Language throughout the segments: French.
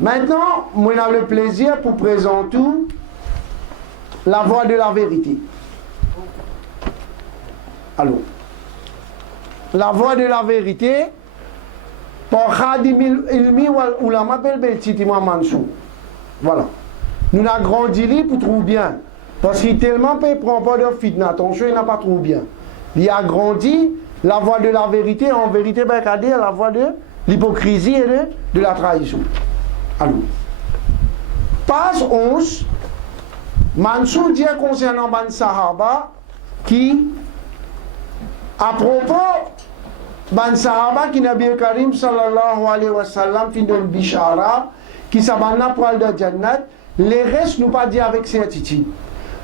Maintenant, moi j'ai le plaisir pour présenter la voie de la vérité. Alors, la voie de la vérité, par Khadim Ilmi ou la m'appelle Beltiti Mansou. Voilà. Nous avons grandi pour trouver bien. Parce qu'il tellement ne prend pas de fitna. Attention, il n'a pas trouvé bien. Il a grandi la voie de la vérité, en vérité, ben, la voie de l'hypocrisie et de la trahison. Alors, page 11, Mansour dit concernant Ban Sahaba qui, à propos Ban Sahaba qui Nabi Karim sallallahu alayhi wa sallam fin de Bishara qui s'abandonne pour le Jannat, les restes nous pas dit avec certitude.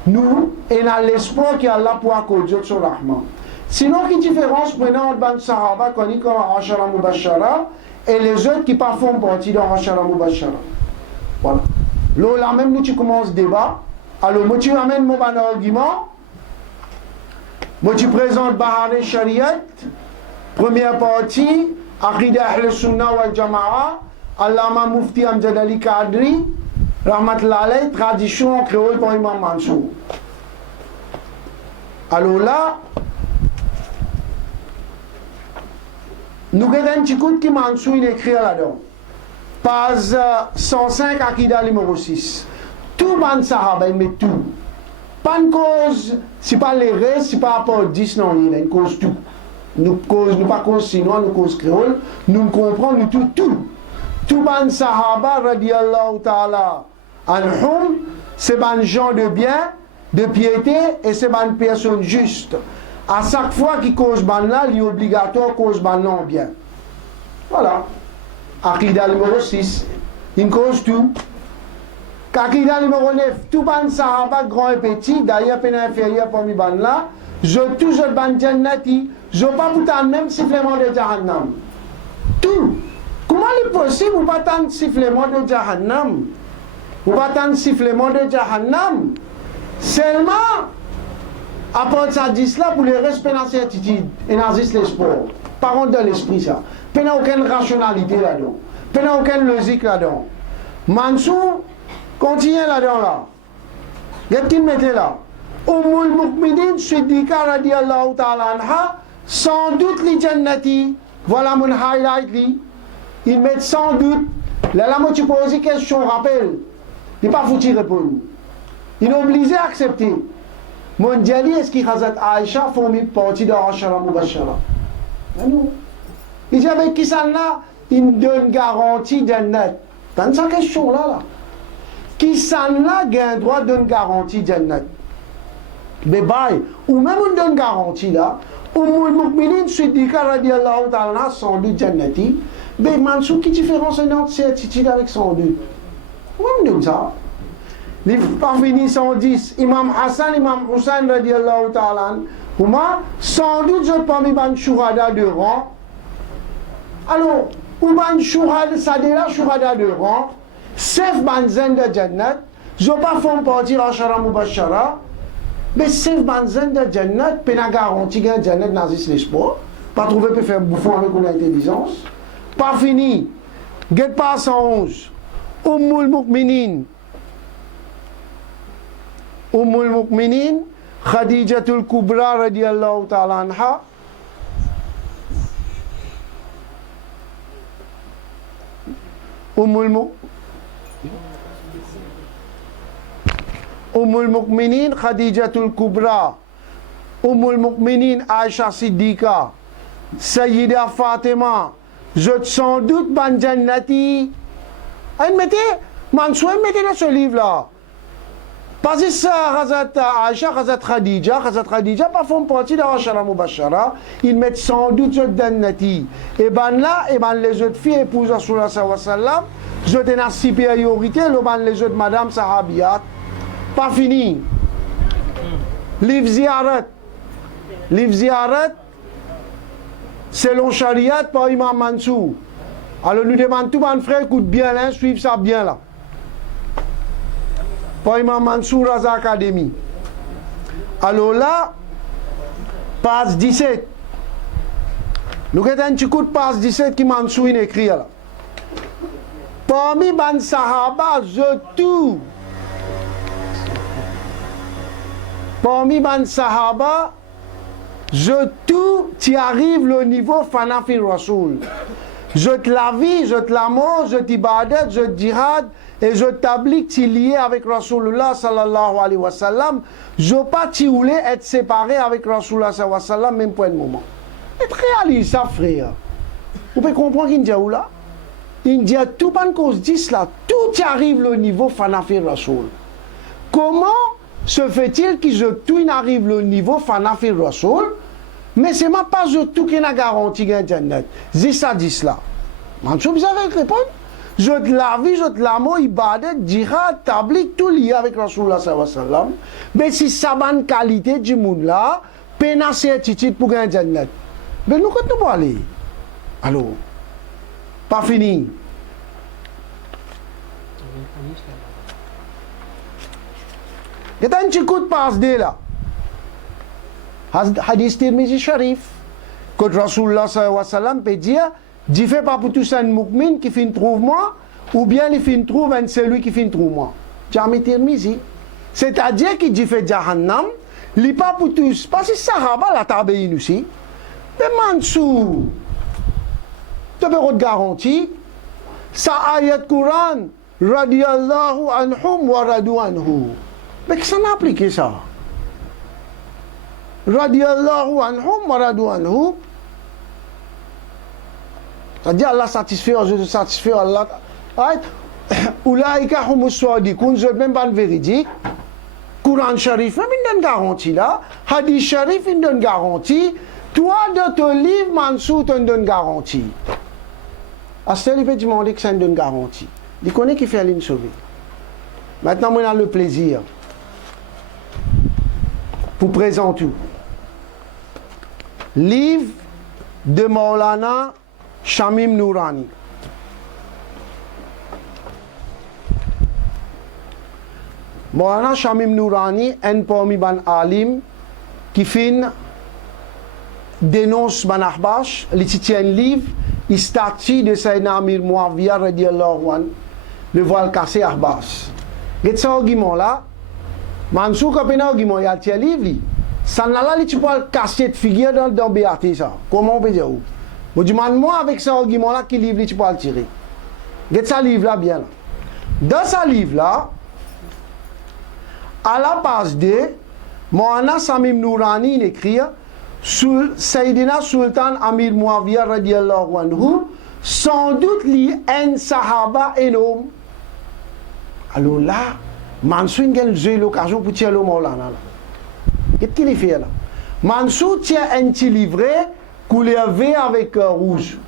Nous, et a l'espoir qu'Allah pourra accorder son rahman. Sinon, quelle différence maintenant entre Ban Sahaba connu comme Ashara Mubashara et les autres qui pas font partie de Ashara Mubashara? Voilà. Là même nous tu commences le débat. Alors moi tu amènes mon argument. Moi tu présentes Bahar Shariat, première partie, Aqida Ahl Sunnah wal Jama'a, Allama Mufti Amjad Ali Kadri, Rahmatullah alayh, tradition créole par Imam Mansour. Alors là, nous avons un petit coup qui Mansour il écrit là-dedans. Page 105, Aqida numéro 6. Tout ban sahaba, il met tout. Pas une cause, c'est pas les restes, c'est pas rapport 10, non, il y a une cause tout. Nous pas cause chinois, nous cause créole, nous comprenons tout, tout. Tout ban sahaba, radiallahu ta'ala, anhum, c'est ban gens de bien, de piété, et c'est ban personne juste. À chaque fois qu'il cause ban là, il est obligatoire cause ban non bien. Voilà. Aqida numéro 6, il cause tout. Aqida numéro 9, tout ban sahaba, grand et petit, d'ailleurs, peine inférieure pour mi ban là, je touche le ban jannati, je pas pour tant même sifflement de jahannam. Tout. Comment il est possible ou pas tant sifflement de jahannam? Ou pas tant sifflement de jahannam? Seulement, à part ça dit là, pour les respects dans certitude, et dans l'espoir. Parole de l'esprit ça. Il n'y a aucune rationalité là-dedans. Il n'y a aucune logique là-dedans. Mansour, continue là-dedans là. Qu'est-ce qu'il mettait là? Ummul Mu'minin Siddiqa radiallahu ta'ala anha, sans doute les jannati, voilà mon highlight li. Ils mettent sans doute. Là, moi tu poses une question, rappel. Il n'est pas foutu répondre. Il est obligé à accepter. Mon diali, est-ce qu'il Hazrat Aïcha font partie de Ashara Mubashara? Non. Il dit avec qui ça là, il donne garantie jannat. Dans sa question là. Qui ça là a un droit de garantie jannat? Mais bye, ou même on donne garantie là, Ummul Mu'minin Siddiqa radiallahu ta'ala sans doute jannati. Mais Mansour, qui différence entre certitude avec sans doute? Oui, on donne ça. Les parvenus 110, Imam Hassan, Imam Hussein radiallahu ta'ala, sans doute je parmi ban shurada de rang. Alors, ou ban shurada, ça dit là shurada de rang, sauf ban zen de jannat, je pas font partir à Ashara Mubashara, mais sauf ban zen de jannat, pena garantie que jannat nazis l'espoir, pas trouver peut faire bouffon avec une intelligence. Pas fini, get pas 111, Ummul Mu'minin, Khadijatul Kubra radiallahu ta'ala anha. Ummul Mu'minin Khadijatul Kubra, Ummul Mu'minin Aisha Siddiqa, Sayyida Fatima, je sans doute ban jannati. Elle mettait, Mansour mettait dans ce livre là. Parce que ça, Hazrat Aisha, Hazrat Khadija, pas font partie de Ashara Mubashara, ils mettent sans doute ce jannati. Et ben là, et ben les autres filles épouses Rasulullah sallallahu alayhi wa sallam, je tenais la supériorité, les autres madame sahabiyat. Pas fini. Livre ziyarat, selon Shariat par Imam Mansour. Alors nous demandons tout mon frère, écoute bien là, suivre ça bien là. Par Imam Mansour Raza Academy. Alors là, page 17. Nous avons un petit coup de page 17 qui Mansour écrit là. Parmi ban sahaba, je tout. Parmi ban sahaba, je tout, tu arrives au niveau Fanafi Rasoul. Je te la vie, je te la mort, je t'ibadat, je te jihad, et je t'applique, tu lié avec Rasulullah sallallahu alayhi wa sallam. Je pas tu voulais être séparé avec Rasulullah sallallahu alayhi wa sallam, même pour un moment. Et réalise ça, frère. Vous pouvez comprendre qu'il dit où là? Il dit tout pas cause 10 là, tout arrive au niveau Fanafi Rasoul. Comment se fait-il que je tout arrive au niveau Fanafi Rasoul, mais c'est même pas je tout qui n'a garanti Internet. C'est ça, 10 là. Mansour, vous avez répondu? Je te la vie, je te la mot, ibadat, djihad, tablik, tout lié avec Rasulullah sallallahu alayhi wa sallam. Mais si ça bonne qualité du monde là, peine certitude pour gagner Internet. Mais nous, quand nous allons aller? Alors, pas fini. Il y a un petit coup de passe là. Hadith Tirmizi Sharif. Quand Rasulullah sallallahu alayhi wa sallam peut dire, Dieu fait pas pour tous un mu'min qui fin trouve moi, ou bien il fin trouve un celui qui fin trouve moi. Jami Tirmizi. C'est-à-dire qu'il dit fait Jahannam, il pas pour tous. Parce que Sahaba la tabein aussi. Mais Mansour, tu peux te garantir, ça ayat Quran, radiyallahu anhum wa radu anhu. Mais qu'est-ce qu'on a appliqué ça? Radiyallahu anhum wa radu anhu. C'est-à-dire Allah satisfait, je satisfais Allah. Oulaïka humus swadikoun, je même pas véridique. Coran Sharif, même une garantie là. Hadith Sharif, une donne garantie. Toi, de ton livre, Mansour, tu donne garantie. Astel, il peut demander que ça une donne garantie. Il connaît qui fait l'une sauver. Maintenant, on a le plaisir pour présenter. Livre de Maulana Shamim Nourani. Maulana Shamim Nourani, un parmi ban alim qui fin dénonce ban ahbash, il tient un livre, il statue de Sayyidina Amir Muawiyah radiyallahu anhu, le voile cassé ahbash. Get ça argument là, Mansour quand il a argument, il a tient livre, ça n'a là, tu peux casser de figure dans BAT ça. Comment on peut dire? Je demande moi avec ce argument là, quel livre tu peux le tirer? Get ça livre là bien là. Dans ce livre là, à la page 2, Maulana Shamim Nourani écrit Sayyidina Sultan Amir Muawiyah radiyallahu anhu, sans doute li un sahaba énorme. Alors là, Mansour a eu l'occasion pour tirer le Maulana. Qu'est-ce qu'il fait là? Mansour tient un petit livret couleur vert avec rouge.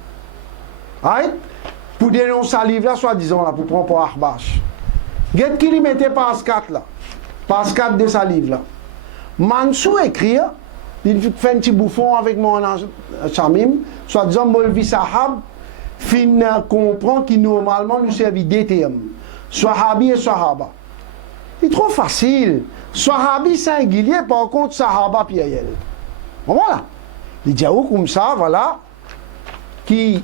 Right? Pour dénoncer ce livre là, soi-disant là, pour prendre pour Ahbash. Qu'est-ce qu'il mettait passe 4 là? Passe 4 de ce livre là. Mansour écrit, il fait un petit bouffon avec mon Shamim, soi-disant Molvi Sahab, fin comprend qu'il normalement nous servit DTM. Sahabi et Sahaba. C'est trop facile. Sahabi singulier, par contre Sahaba pluriel. Voilà. Il dit comme ça, voilà. Qui,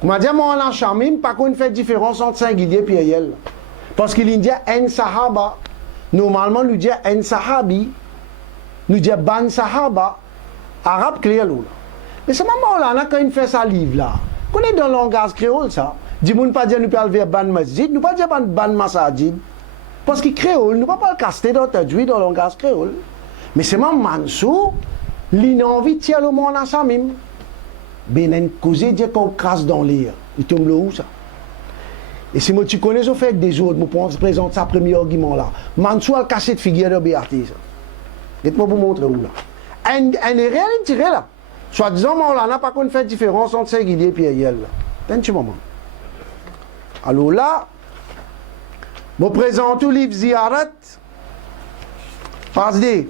comment dire, mon Shamim, par contre, fait différence entre singulier et pluriel. Parce qu'il dit un Sahaba. Normalement, nous disons un sahabi, nous disons ban sahaba, arabe créole. Mais c'est moment là, quand il fait ça livre là, qu'on est dans le langage créole ça, dis-moi pas dire nous parlons vers ban masjid, nous pas dire ban masajid, parce que créole, nous pas le caster dans le langage créole. Mais c'est même Mansour, il a envie de tirer le monde en Shamim. Ben, il a causé dire qu'on casse dans l'air. Il tombe le où ça? Et si moi tu connais, je fais des autres, je présente ça premier argument là. Mansour a cassé de figure de BAT. Dites-moi pour montrer où là. Un réel tiré là. Soit disant, on n'a pas qu'on fait différence entre singulier et pluriel là. Un petit moment. Alors là, je présente tout livre Ziyarat. Passe des.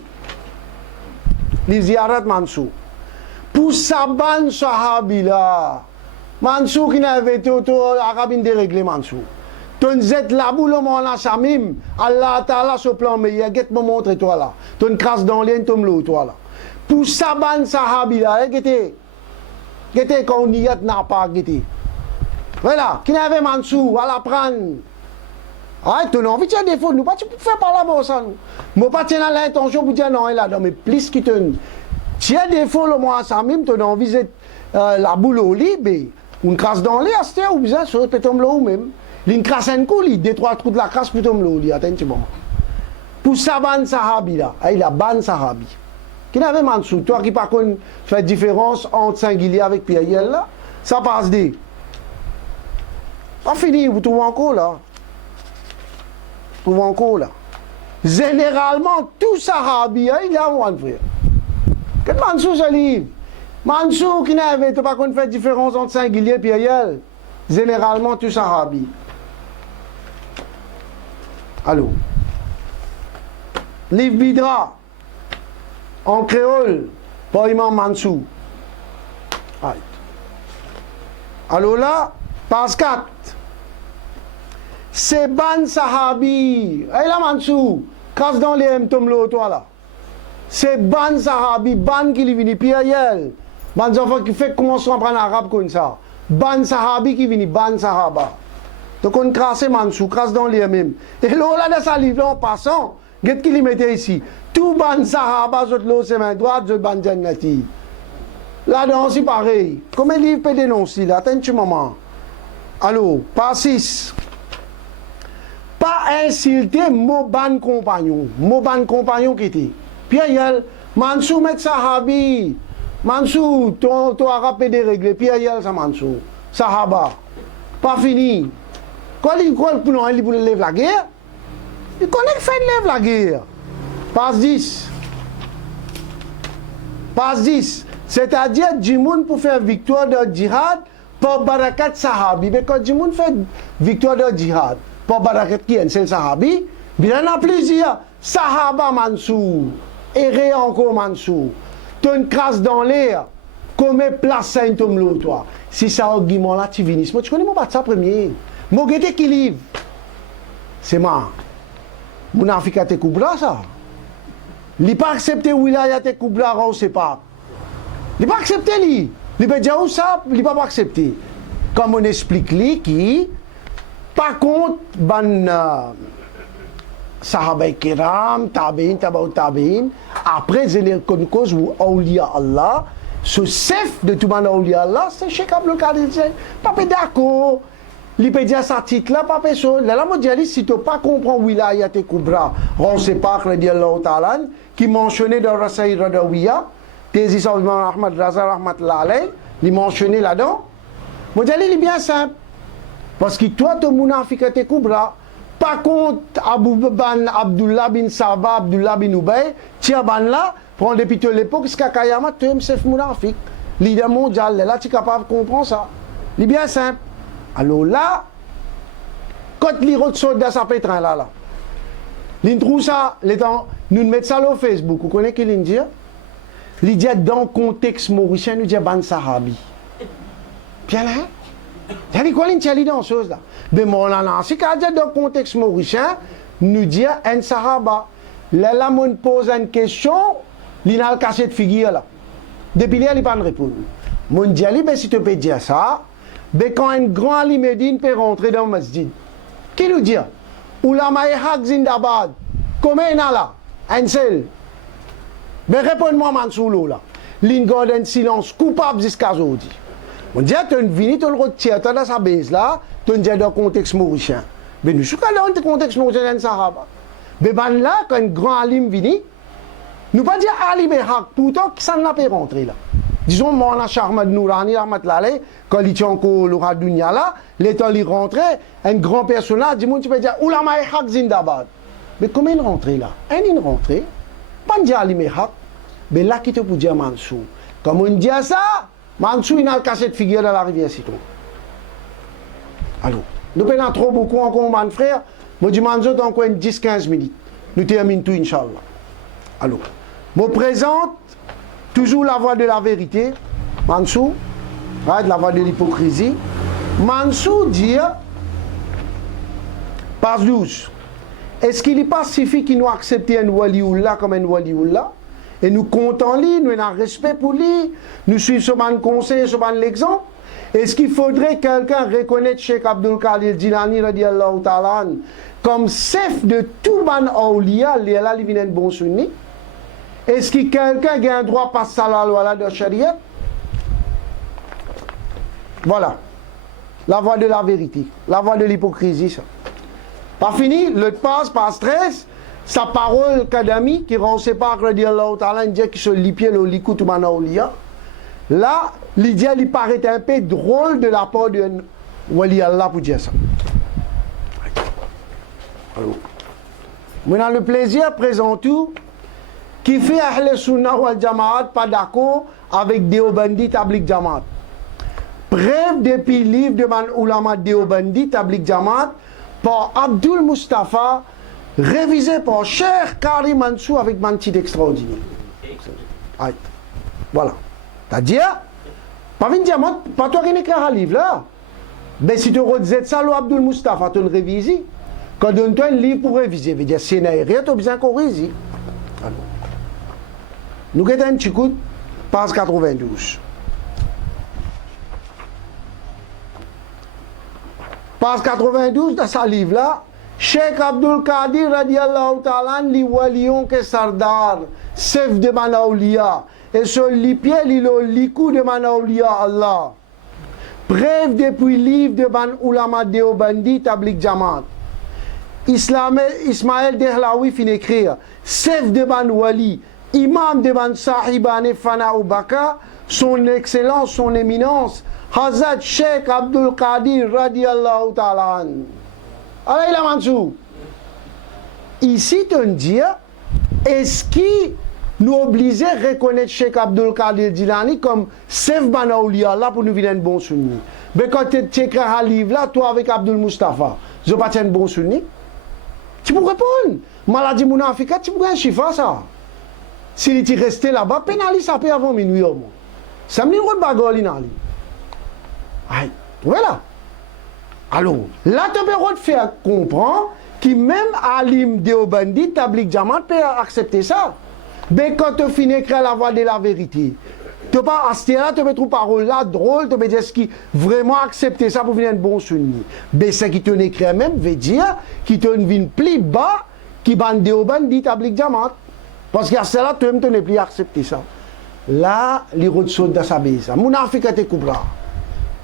Livre Ziyarat Mansour. Pour Saban Sahabi là. Mansour qui n'avait été auto-arabe déréglé Mansour. Ton zet la boule au Maulana Shamim, Allah Ta'ala sur plan meilleur, get me montre toi là. Ton crasse dans l'aine, ton l'eau toi là. Pour Saban Sahabi là, gete qu'on y a n'a pas gete. Voilà, qui n'avait Mansou, à la prendre. Ah, tu as envie de faire des fautes, nous pas tu peux faire par là-bas ça nous. Moi pas tiens l'intention pour dire non là, mais plus qui te tu as des fautes le mois ça même tu as envie de la boule au lit, mais une crasse dans les astés ou bien ça peut tomber là ou même. Une crasse un coup, il deux trois trous de la crasse pour tomber là ou lit, attends tu bon. Pour ça ban sahabi là, il a ban sahabi. Qui n'avait Mansou, toi qui par contre fait différence entre singulier avec pluriel là, ça passe des. Pas fini, vous trouvez encore là. Trouve encore là. Généralement, tout Sahabi, il a un frère. Quel Mansour ce livre? Mansour qui n'avait pas qu'on fait différence entre singulier et pluriel. Généralement, tout Sahabi. Allô? Livre Bidra, en créole, par Imam Mansour. Allô là, passe 4. C'est ban sahabi. Hey là Mansou, casse dans les mtomlo toi là. C'est ban sahabi, ban qui vient piayel. Ban enfants qui fait commencer à apprendre arabe comme ça. Ban sahabi qui vient ban sahaba. Donc on crasse Mansou, casse dans les mêmes. Et là dans sa livre en passant, qu'est-ce qu'il mettait ici? Tout ban sahaba zot lo c'est main droite, zot ban jannati. Là-dedans c'est pareil. Comment livre peut dénoncer là? Attends un moment. Allô, pas 6. Pas insulter mon ban compagnon qui était. Puis il Mansou met sahabi. Mansou, ton arabe est déréglé. Puis il ça Mansou. Sahaba. Pas fini. Quand il croit pour lever la guerre, il connaît qu'il fait lever la guerre. Passe 10. Passe 10. C'est-à-dire, Jimoun pour faire victoire de djihad, pour barakat sahabi. Mais quand Jimoun fait victoire de djihad, pour barakat qui est le sahabi, bien en plaisir, sahaba Mansou, et encore Mansou, tu as une crasse dans l'air, comme place Saint-Omlo, toi. Si ça argument là, tu viens. Moi, tu connais mon ça premier. Mon guette qui livre. C'est moi. Mon Afrika te koubra ça. Il n'a pas accepté Wilaya te koubra, on ne sait pas. Il n'a pas accepté lui. Il peut dire où ça, il n'a pas accepté. Comme on explique lui qui, par contre, Sahaba kiram, tabi'in, tabi'in, après, c'est les cause où Awliya Allah, ce chef de tout le monde Awliya Allah, c'est Cheikh Abdul Qadir. Pas d'accord. Il peut dire ça titre là, pas personne. Là, moi, je dis, si tu ne pas comprends Wilaya te Kubra, on sait pas, radiallahu ta'ala, qui mentionnait dans Rasaï Radawiya, Tézi Salman Ahmad Raza Rahmatullah alayh, il mentionné là-dedans. Moi, je dis, il est bien simple. Parce que toi, tu es Mounafika te Kubra. Par contre, Abdullah bin Saba, Abdullah bin Ubay, tiens, ban là, prends depuis l'époque, c'est Kakayama, tu es un chef Mounafik. L'idée mondiale, là, tu es capable de comprendre ça. Il est bien simple. Alors là, quand les soldats ça pétrin là, ils trouvent ça, nous mettons ça sur Facebook, vous connaissez qui dit? Ils disent dans le contexte mauricien, nous disons ban sahabi. Bien là, il y a quoi l'intérêt dans chose là? Mais mon là, si quand dans le contexte mauricien, nous disons un sahaba. Là, on pose une question, il a le cachet de figure là. Depuis là, il n'a pas de réponse. Mon dit, si tu peux dire ça, mais quand un grand Ali Medine peut rentrer dans le masjid, qui nous dit? Ulama et Haq Zindabad, combien il y a là? Un seul. Mais réponds-moi, Mansoulou là. L'in garde un silence coupable jusqu'à aujourd'hui. On dit, tu as une vie, tu as le retire, tu as dans sa base là, tu as dans le contexte mauricien. Mais nous sommes dans le contexte mauricien de Sahaba. Mais là, quand un grand alim vient, nous ne pas dire Ali et Haq, pourtant, ça n'a pas rentré là. Disons, Mawlana Cheikh Ahmad Nourani, quand il était encore le Radunia là, l'état il rentrait, un grand personnage, du monde tu peux dire, Ulama et Haq Zindabad. Mais comment il rentrait là? Il rentrait, pas dire Ali et Haq, mais là qui te peut dire Mansou. Comme on dit ça, Mansou il a le cachet de figure dans la rivière Citron. Alors, nous prenons trop beaucoup encore, mon frère, moi je dis Manso dans encore 10-15 minutes. Nous terminons tout, Inch'Allah. Alors, je me présente. Toujours la voie de la vérité, Mansou, la voie de l'hypocrisie. Mansou dit, page 12, est-ce qu'il n'est pas suffit qu'il nous accepte un waliullah comme un waliullah, et nous comptons lui, nous avons un respect pour lui, nous suivons ce bon conseil, ce bon l'exemple, Est-ce qu'il faudrait quelqu'un reconnaître Cheikh Abdul Qadir Jilani radiallahu ta'ala comme chef de tout ban awliya, là, il vient de bon sunni? Est-ce que quelqu'un a un droit à passer la loi de Sharia? Voilà. La voie de la vérité. La voie de l'hypocrisie, ça. Pas fini, le passe par stress. Sa parole kadami qui rend pas radiallahu ta'ala dit qu'il se lipie le likou tout ban awliya. Là, l'idée lui paraît un peu drôle de la part de Wali Allah pour dire ça. Maintenant, le plaisir présente tout qui fait Ahl Sunnah wal Jamaat pas d'accord avec Deobandi Tabligh Jamaat. Bref, depuis le livre de Man Ulama Deobandi Tabligh Jamaat par Abdul Mustafa, révisé par Cheikh Karim Mansour avec un titre extraordinaire. Voilà. C'est-à-dire, pas une diamant, pas toi qui n'écris un livre là. Mais si tu redis ça, Abdul Mustafa, tu révises. Quand tu donnes un livre pour réviser, veut dire si tu rien, tu as besoin qu'on révise. Nous avons un petit coup, page 92. Page 92 dans ce livre là, Cheikh Abdul Qadir radiallahu ta'ala li waliyon ke sardar, chef de Manaoulia. Et sur les pieds, il a likou de Manaoulia Allah. Bref, depuis le livre de Ban Ulama Deobandi Tabligh Jamaat. Ismaël Dehlaoui fin écrire, chef de Ban Wali, imam de Ban Sahibane Fana Baka, son excellence, son éminence, Hazrat Cheikh Abdul Qadir radiallahu ta'ala. Alors il a Mansou. Ici, tu dis, est-ce qu'il nous oblige à reconnaître Cheikh Abdul Qadir Jilani comme chef Banaoulia là pour nous venir un bon sunni? Mais quand tu écris un livre là, toi avec Abdul Mustafa, je pas un bon sunni? Tu peux répondre. Maladie mounafika, tu peux un chiffre ça. S'il était resté là-bas, pénalise ça peut avant minuit au moins. Ça me dit une bagarre là. Aïe, voilà. Alors, là, tu peux faire comprendre que même Alim Deobandi, Tabligh Jamaat peut accepter ça. Mais quand tu finis d'écrire la voie de la vérité, tu peux pas acheter là, tu peux trouver parole là drôle, tu peux dire ce qui vraiment accepter ça pour venir un bon sunni. Mais ce qui te écrit même veut dire qu'il te vient plus bas qui bande Deobandi, Tabligh Jamaat. Parce que cela, tu ne plus accepter ça. Là, les routes sautent dans sa bise. Mon Afrique te coupe là.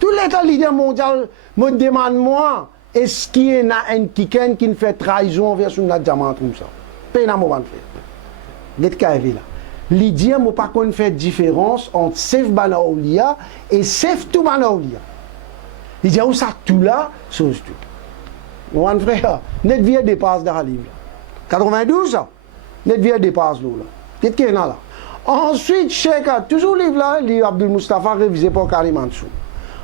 Tous les leaders mondiaux me demandent moi, est-ce qu'il y a un kiken qui fait trahison envers son Jamaat comme ça? Pas un moment fait. Qu'est-ce qu'il y a là? L'idée, moi, pas qu'on fait différence entre Sef Banaoulia et Sef tout Banaoulia. Il dit, où ça tout là, c'est tout. Mon frère, notre vie dépasse dans le livre. 92, ça? Notre vie dépasse là. Qu'est-ce qu'il y a là? Ensuite, Cheikh, toujours le livre là, livre Abdul Mustafa révisé par Karim Mansour.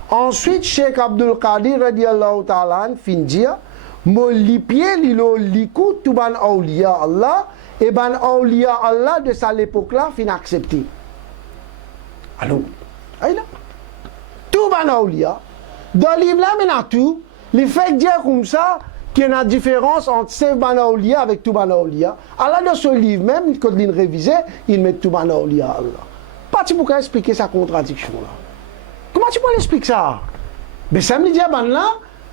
Ensuite, Cheikh Abdul Qadir radiallahu ta'ala fin dire, mo lipier lilo likou tout ban awliya Allah, et ban awliya Allah de sa l'époque là fin accepté. Alors, là, tout ban awliya, dans le livre là maintenant tout, les fait dire comme ça, qu'il y a une différence entre Sef ban awliya avec tout ban awliya. Allah dans ce livre même, quand il révisé, il met tout ban awliya Allah. Pas tu pourrais expliquer sa contradiction là. Comment tu peux l'expliquer ça? Mais ça me dit, ben là,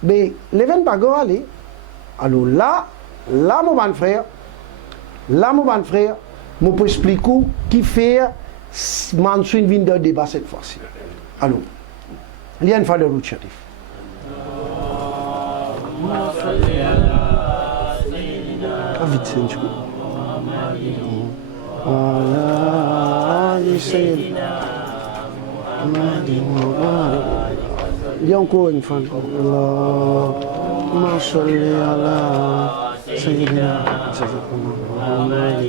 mais les vins pas aller. Alors là, mon bon frère, je peux expliquer qui fait Mansour une de débat cette fois-ci. Alors, il y a une fois de route, Chatif. Vite, c'est un petit coup. Il y a encore une fois. Allahumma salli ala Sayyidina Muhammad.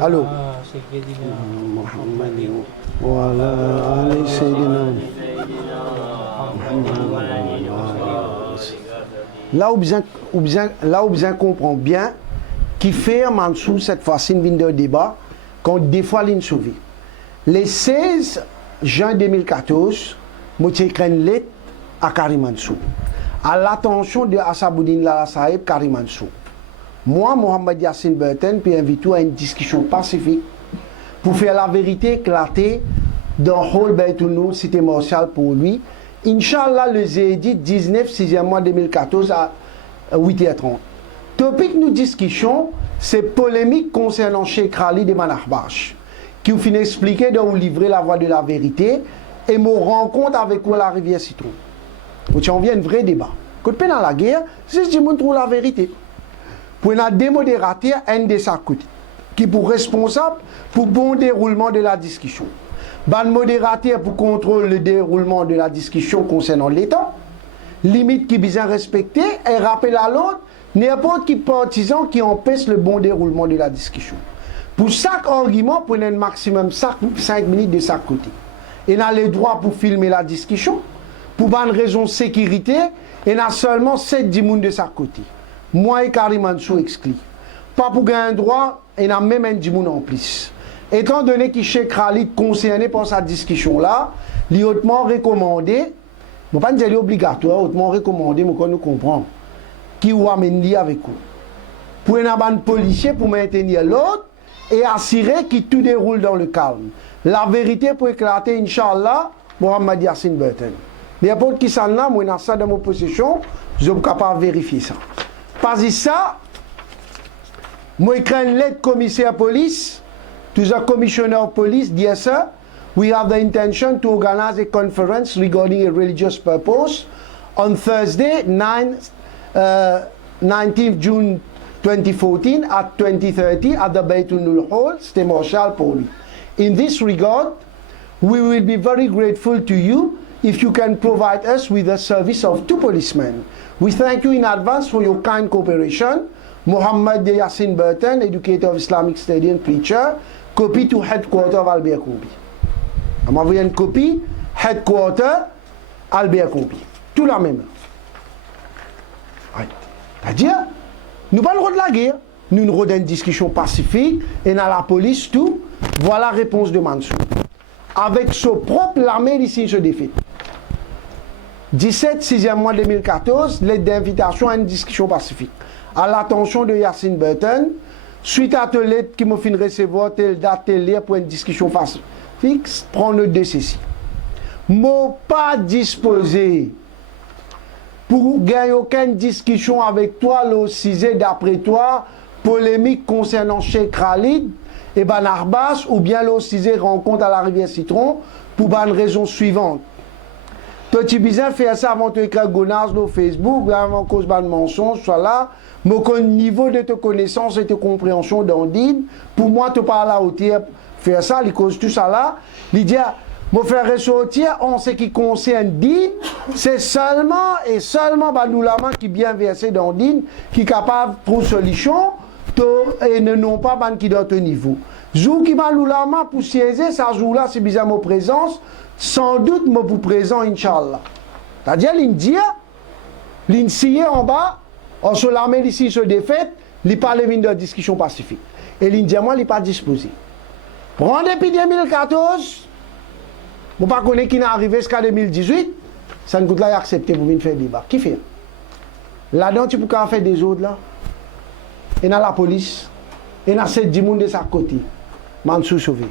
Allô. Muhammad wa ala ali Sayyidina Muhammad. Là où bien comprend bien qui fait Mansour cette fois-ci une vidéo débat quand des fois l'in sauvé. Le 16 juin 2014, j'ai écrit une lettre à Karim Mansour à l'attention de Asabuddin Lala Sahib Karim Mansour Moi, Mohamed Yassine Burton, puis invite à une discussion pacifique pour faire la vérité éclater dans le hall Baitounou, cité martiale pour lui. Inch'Allah, le Zédi, 19, 6e mois 2014 à 8h30. Topic nous discussion, c'est polémique concernant Cheikh Khalid et Manahbash, qui vous finit expliquer de vous livrer la voie de la vérité et me rencontre avec vous la rivière Citron. Vous on vient un vrai débat. Quand on dans la guerre, c'est ce que trouve la vérité. Pour nous démodérater un de sa côté, qui est responsable pour bon déroulement de la discussion. Ban modérateur pour contrôler le déroulement de la discussion concernant l'État, limite qui bien respectée et rappel à l'autre, n'importe qui partisan qui empêche le bon déroulement de la discussion. Pour chaque argument, prenez un maximum 5 minutes de chaque côté. Et on a le droit pour filmer la discussion, pour une raison de sécurité, et on a seulement 7-10 personnes de chaque côté. Moi et Karim Ansou explique. Pas pour gagner un droit, et on a même un 10 personnes en plus. Étant donné que Cheikh Khalid concerné par cette discussion-là, il est hautement recommandé, je ne vais pas dire obligatoire, hautement recommandé, mais qu'on nous comprend, qui ou amène avec vous. Pour un policier pour maintenir l'autre et assurer que tout déroule dans le calme. La vérité pour éclater, Inch'Allah, Mohamed Yassine Burton. N'importe qui s'en a, moi, ça dans mon possession, je suis capable de vérifier ça. Pas ça, moi, j'écris une lettre commissaire police. To the Commissioner of Police, dear sir, we have the intention to organize a conference regarding a religious purpose on Thursday, 19th June 2014 at 20:30 at the Baitulnul Hall, State Marshal Poli. In this regard, we will be very grateful to you if you can provide us with the service of 2 policemen. We thank you in advance for your kind cooperation. Mohamed Yassine Burton, educator of Islamic Study and preacher, copy to headquarter of Albert Kobi. On m'a envoyé une copie, headquarter, Albert Kobi. Tout la même. C'est-à-dire, nous pas le droit de la guerre. Nous avons une discussion pacifique et dans la police, tout. Voilà la réponse de Mansour. Avec son propre l'armée, ici, se défait. 17, 6e mois 2014, lettre d'invitation à une discussion pacifique. À l'attention de Yassine Burton, suite à cette lettre qui m'a fait recevoir telle date, telle heure pour une discussion fixe, prends note de ceci. Moi pas disposé pour gagner aucune discussion avec toi, le 6 d'après toi, polémique concernant Cheikh Khalid et Ben Arbas, ou bien le 6 rencontre à la rivière Citron, pour une raison suivante. Toi, tu as besoin de faire ça avant de écrire Gonaz sur Facebook, avant cause de mensonge, soit là. Mais au niveau de tes connaissances et de compréhension d'Andine, pour moi, tu parles à la hauteur, faire ça, il cause tout ça là. Il dit, mon frère ressortir en ce qui concerne Dine, c'est seulement et seulement Baloulama qui est bien versé dans Dine, qui est capable de trouver solution, et non pas ban qui d'autre niveau. Jou qui Baloulama pour siéger, ça joue là, c'est bizarre mon présence, sans doute moi pour présent, Inch'Allah. C'est-à-dire, l'India, l'Insié en bas, en sur l'armée ici se défaite, il n'y a pas de discussion pacifique. Et l'India, moi, il n'est pas disposé. Prends depuis 2014, je ne sais pas qui n'est arrivé jusqu'à 2018, ça ne coûte pas accepter pour venir faire débat. Qui fait? Là-dedans, tu peux faire des autres là. Et dans la police, et dans 7 personnes de sa côté. Mansour sauvé.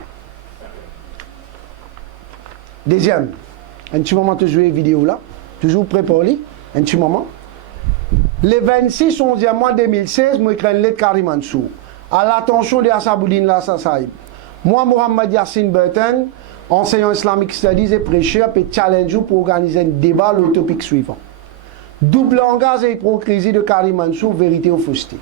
Deuxième, un petit moment de jouer vidéo là, toujours prêt pour lui, un petit moment. Le 26 11e mois 2016, moi écris une lettre Karim Ansou. À l'attention de Assaboudine Lassa Saïb. Moi, Mohamed Yassine Burton, enseignant Islamic Studies et prêcheur, peut challenge pour organiser un débat le topic suivant. Double langage et hypocrisie de Karim Ansou, vérité ou fausseté.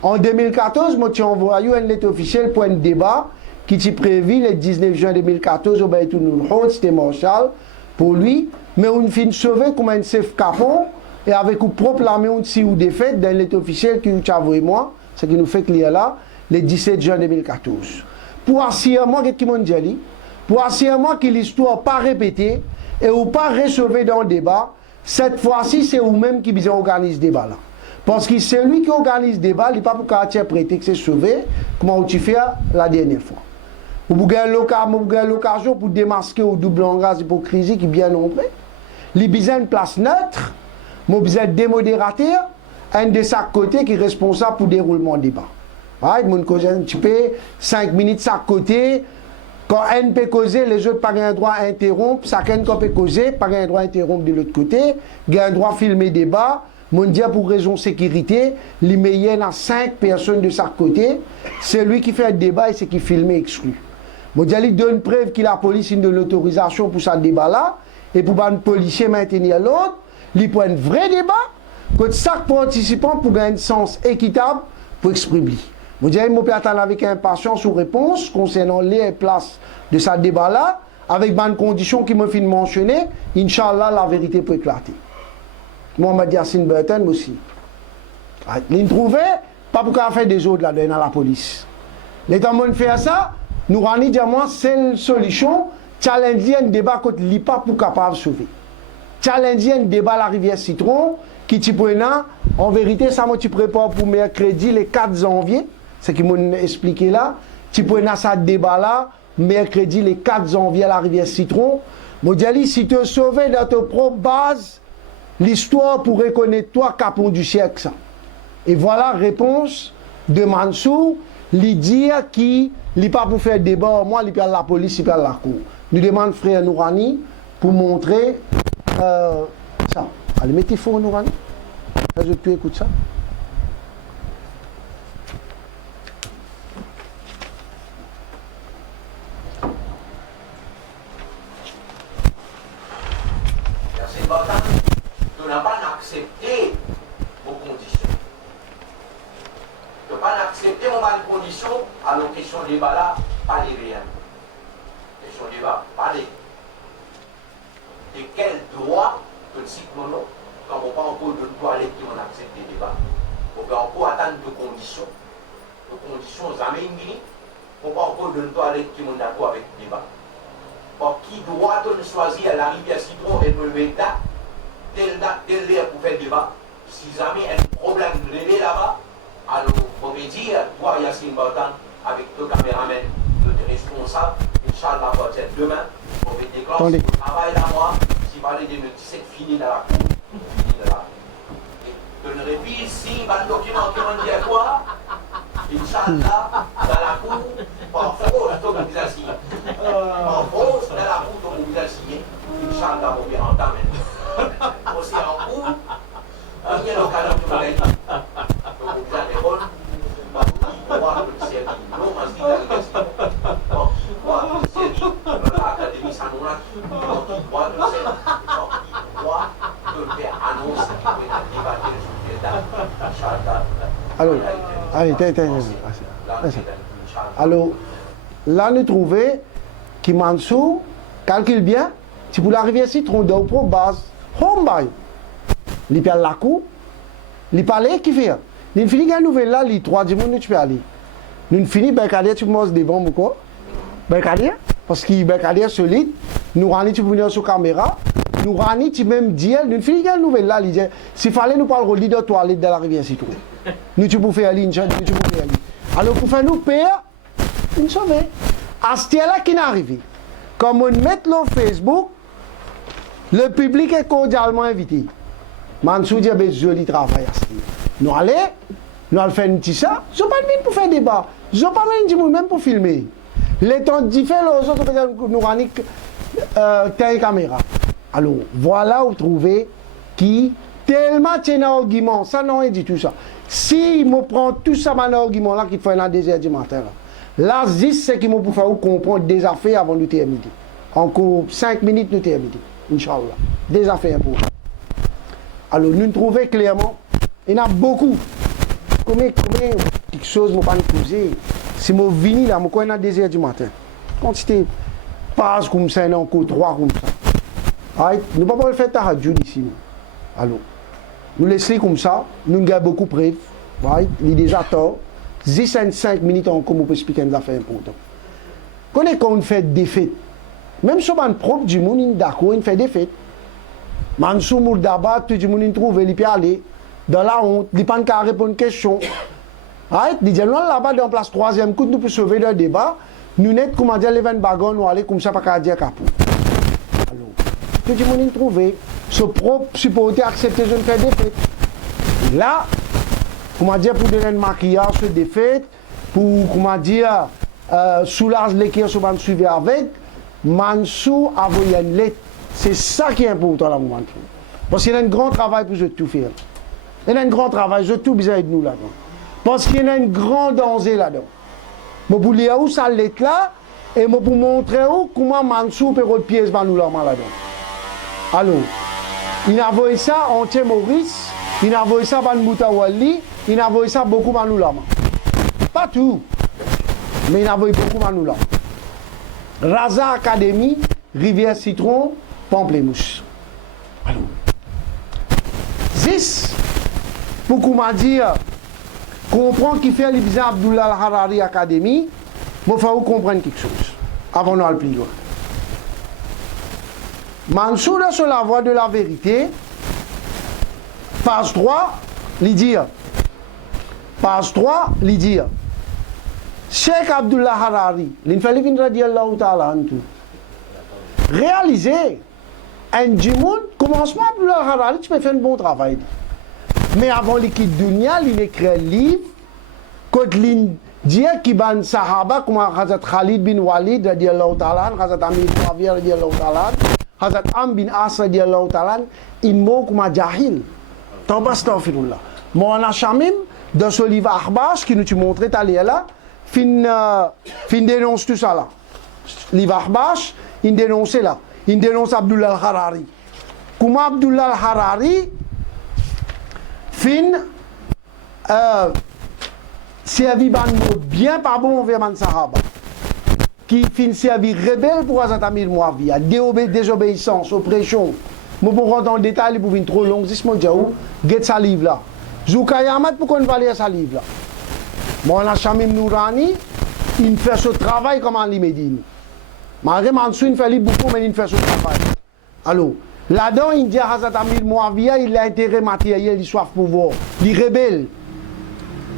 En 2014, moi, j'ai envoyé une lettre officielle pour un débat qui était prévu le 19 juin 2014 au Baitulnul Hall, c'était Marshall, pour lui, mais on finit sauvé comme un chef capon, et avec une proclamé une si ou défaite dans lettre officielle qui nous a envoyé moi, ce qui nous fait lire là, le 17 juin 2014. Pour assurer moi, qu'est-ce qu'il m'a dit? Pour assurer moi que l'histoire pas répétée et ou pas recevoir dans le débat, cette fois-ci, c'est vous-même qui organise le débat là. Parce que c'est lui qui organise le débat, il n'est pas pour interpréter que c'est sauvé, comme tu fais la dernière fois. Vous avez l'occasion pour démasquer au double langage d'hypocrisie qui est bien nombreux. Il y a une place neutre, il y a des modérateurs, un de chaque côté qui est responsable pour le déroulement du débat. Right? Mon cause un petit peu, 5 minutes chaque côté. Quand un peut causer, les autres n'ont pas un droit à interrompre. Chacun peut causer, pas un droit à interrompre de l'autre côté. Il y a un droit à filmer le débat. Mon Dieu, pour raison de sécurité, il y a 5 personnes de chaque côté. C'est lui qui fait le débat et c'est qui filme et exclut. Mon Dieu, il donne preuve que la police donne l'autorisation pour ce débat-là. Et pour un policier maintenir l'autre, il prend un vrai débat. Que chaque participant pour gagner un sens équitable pour exprimer. Mon Dieu, je peux attendre avec impatience aux réponses concernant les places de ce débat-là, avec des conditions qui me finissent mentionner. Inch'Allah, la vérité peut éclater. Mohamed Yassine Burton aussi. Il trouvait pas pour faire des autres là-dedans dans la police. L'État monde fait ça, nous avons dit moi, c'est une solution, challenger un débat contre l'IPA pour capable de sauver. Challenger un débat à la rivière Citron, qui tu prends, en vérité, ça me tu prépares pour mercredi, le 4 janvier, c'est ce qu'ils m'ont expliqué là, tu prends ça débat là, mercredi, le 4 janvier à la rivière Citron. Moi, je dis, si tu es sauvé dans ta propre base, l'histoire pour reconnaître toi capon du siècle ça. Et voilà la réponse de Mansour, lui dire qu'il n'est pas pour faire débat, moi, il parle la police, il parle la cour. Nous demandons frère Nourani pour montrer ça. Allez, mettez fort Nourani. Est-ce que tu écoutes ça? C'est important de ne pas accepter vos conditions. De ne pas accepter vos conditions à la question de débat là, pas les rien. Question de débat, pas les. De quel droit que le cycle non, quand on pas encore de droit aller qui on accepte les débats, on peut encore attendre de conditions. De conditions amènent, on pas encore de droit aller qui on d'accord avec le débat. Pour qui doit-on choisir à la rivière Citron et le méta tel l'air pour faire débat? Si jamais un problème de relais là-bas, alors on peut dire, toi Yassine Bartan, avec ton caméraman, notre responsable, Inch'Allah, va être demain, on va déclencher le travail là moi, si parler de notre 17 fini dans la cour, fini dans la cour. Et donnerai puis si un document qui m'en dit à toi, Inch'Allah, dans la cour, par force, ton mobilisation. Par force, dans la cour, ton mobilisation. Inch'Allah, on verra en temps maintenant. Aussi en cour, il y a l'occasion de me dire. Donc, vous avez bon, il doit le servir. Non, on se dit dans l'université. Donc, il doit le servir dans l'académie Sanoura. Donc, il doit le servir. Donc, il doit le faire annoncer qu'il peut débattre le sujet là. Inch'Allah. Alors, alors, là, nous trouvons que Mansour calcule bien, si vous l'arrivez ici, on doit pour base, home by. Il parle la cour, il parle qui fait. Il finit une nouvelle là, il 3 minutes, tu peux aller. Nous finissons, ben, tu peux devant moi quoi. Ben, parce qu'il est solide, nous rendons, tu peux venir sur caméra. Nous rendons, tu même dire, nous finissons une nouvelle là, il dit, s'il fallait nous parler au leader de toilette de la rivière Citron. Nous tu peux faire aller, nous tu peux faire aller. Alors pour faire nous payer, nous sauver. À ce là qui est arrivé, comme on met le Facebook, le public est cordialement invité. Mansour dit, ben, joli travail à ce nous allons faire un petit ça, je n'ai pas de pour faire débat, je n'ai pas de même pour filmer. Les temps différents, les autres, nous allons faire une caméra. Alors, voilà où trouver qui tellement tient un argument, ça non, il dit tout ça. Si me prend tout ça, un argument là qui fait dans 2 heures du matin, là, c'est qui me pour faire comprendre des affaires avant de terminer. Encore 5 minutes, nous terminer. Inch'Allah. Des affaires pour. Alors, nous trouvons clairement, il y en a beaucoup. Combien quelque chose ne m'a pas posé. Si je viens là, je suis à 2 heures du matin. Quand c'était pas comme ça, encore 3 comme ça. Right? Nous ne pouvons pas le faire à Dieu ici. Alors, nous laissons comme ça, nous avons beaucoup de preuves. Right? Il est déjà tort. 5 minutes encore, on peut expliquer des affaires importantes. Quand on fait des fêtes, même si on est propre du monde, il d'accord, il fait des fêtes. Mansour Mourdaba, tout le monde trouve, il peut aller dans la honte, il ne peut pas répondre à une question. Right? Il dit, nous là-bas, dans la place 3e coup, nous pouvons sauver le débat. Nous n'êtes, comment dire, les 20 bagons, nous allons comme ça, pas qu'à dire capot. Tout le monde trouve, ce propre supporter accepter de faire des fêtes. Et là, comment dire, pour donner un maquillage sur des fêtes, pour, comment dire, soulager l'équipe sur man suivi avec, Mansou a envoyé une lettre. C'est ça qui est important là, moment. Parce qu'il y a un grand travail pour tout faire. Il y a un grand travail, je tout besoin de nous là-dedans. Parce qu'il y a un grand danger là-dedans. Je vais lire où ça lettre là, et je vais montrer où comment Mansou peut rendre pièce dans nous là-dedans. Alors, il a envoyé ça en Maurice, il a envoyé ça dans Moutawali, il a envoyé ça beaucoup dans nous là. Pas tout, mais il a envoyé beaucoup dans nous là. Raza Academy, Rivière Citron, Pamplemousse. Alors, 10, pour comment dire, comprendre qui fait l'Ibza Abdullah Al-Harari Academy, il faut comprendre quelque chose, avant d'aller plus loin. Mansour est sur la voie de la vérité, page 3, il dit, page 3, il dit, Cheikh Abdullah Harari, l'infallible radiallahu ta'ala en tout, réalisez, un djimoun, commencement Abdullah Harari, tu peux faire un bon travail. Mais avant l'équipe dunya, il écrit un livre, quand il dit qu'il y a un sahaba, comme Hazrat Khalid bin Walid, radiallahu ta'ala, Hazrat Amir Muawiyah, radiallahu ta'ala, Hazrat Am bin As, radiallahu ta'ala, il mot comme un jahil. Tawba astaghfirullah. Mawlana Shamim, dans ce livre Ahbash, qui nous tu montré tout à l'heure là, fin dénonce tout ça là. Livre Ahbash, il dénonce là. Il dénonce Abdullah Al-Harari. Comment Abdullah Al-Harari fin servi bien pas bon envers man sahaba. Qui fin servi rebelle pour Hazrat Amir Muawiyah, désobéissance, oppression. Je peux rentrer dans le détail pour venir trop long. Dis-moi, get sa livre là. Zoukayamat pour qu'on va lire sa livre là. Mawlana Shamim Nourani, il fait ce travail comme Ali Medine. Malgré Mansour, il fait beaucoup, mais il fait ce travail. Alors, là-dedans, il dit à Hazrat Amir Muawiyah, il a intérêt matériel, il soif pouvoir, il rebelle.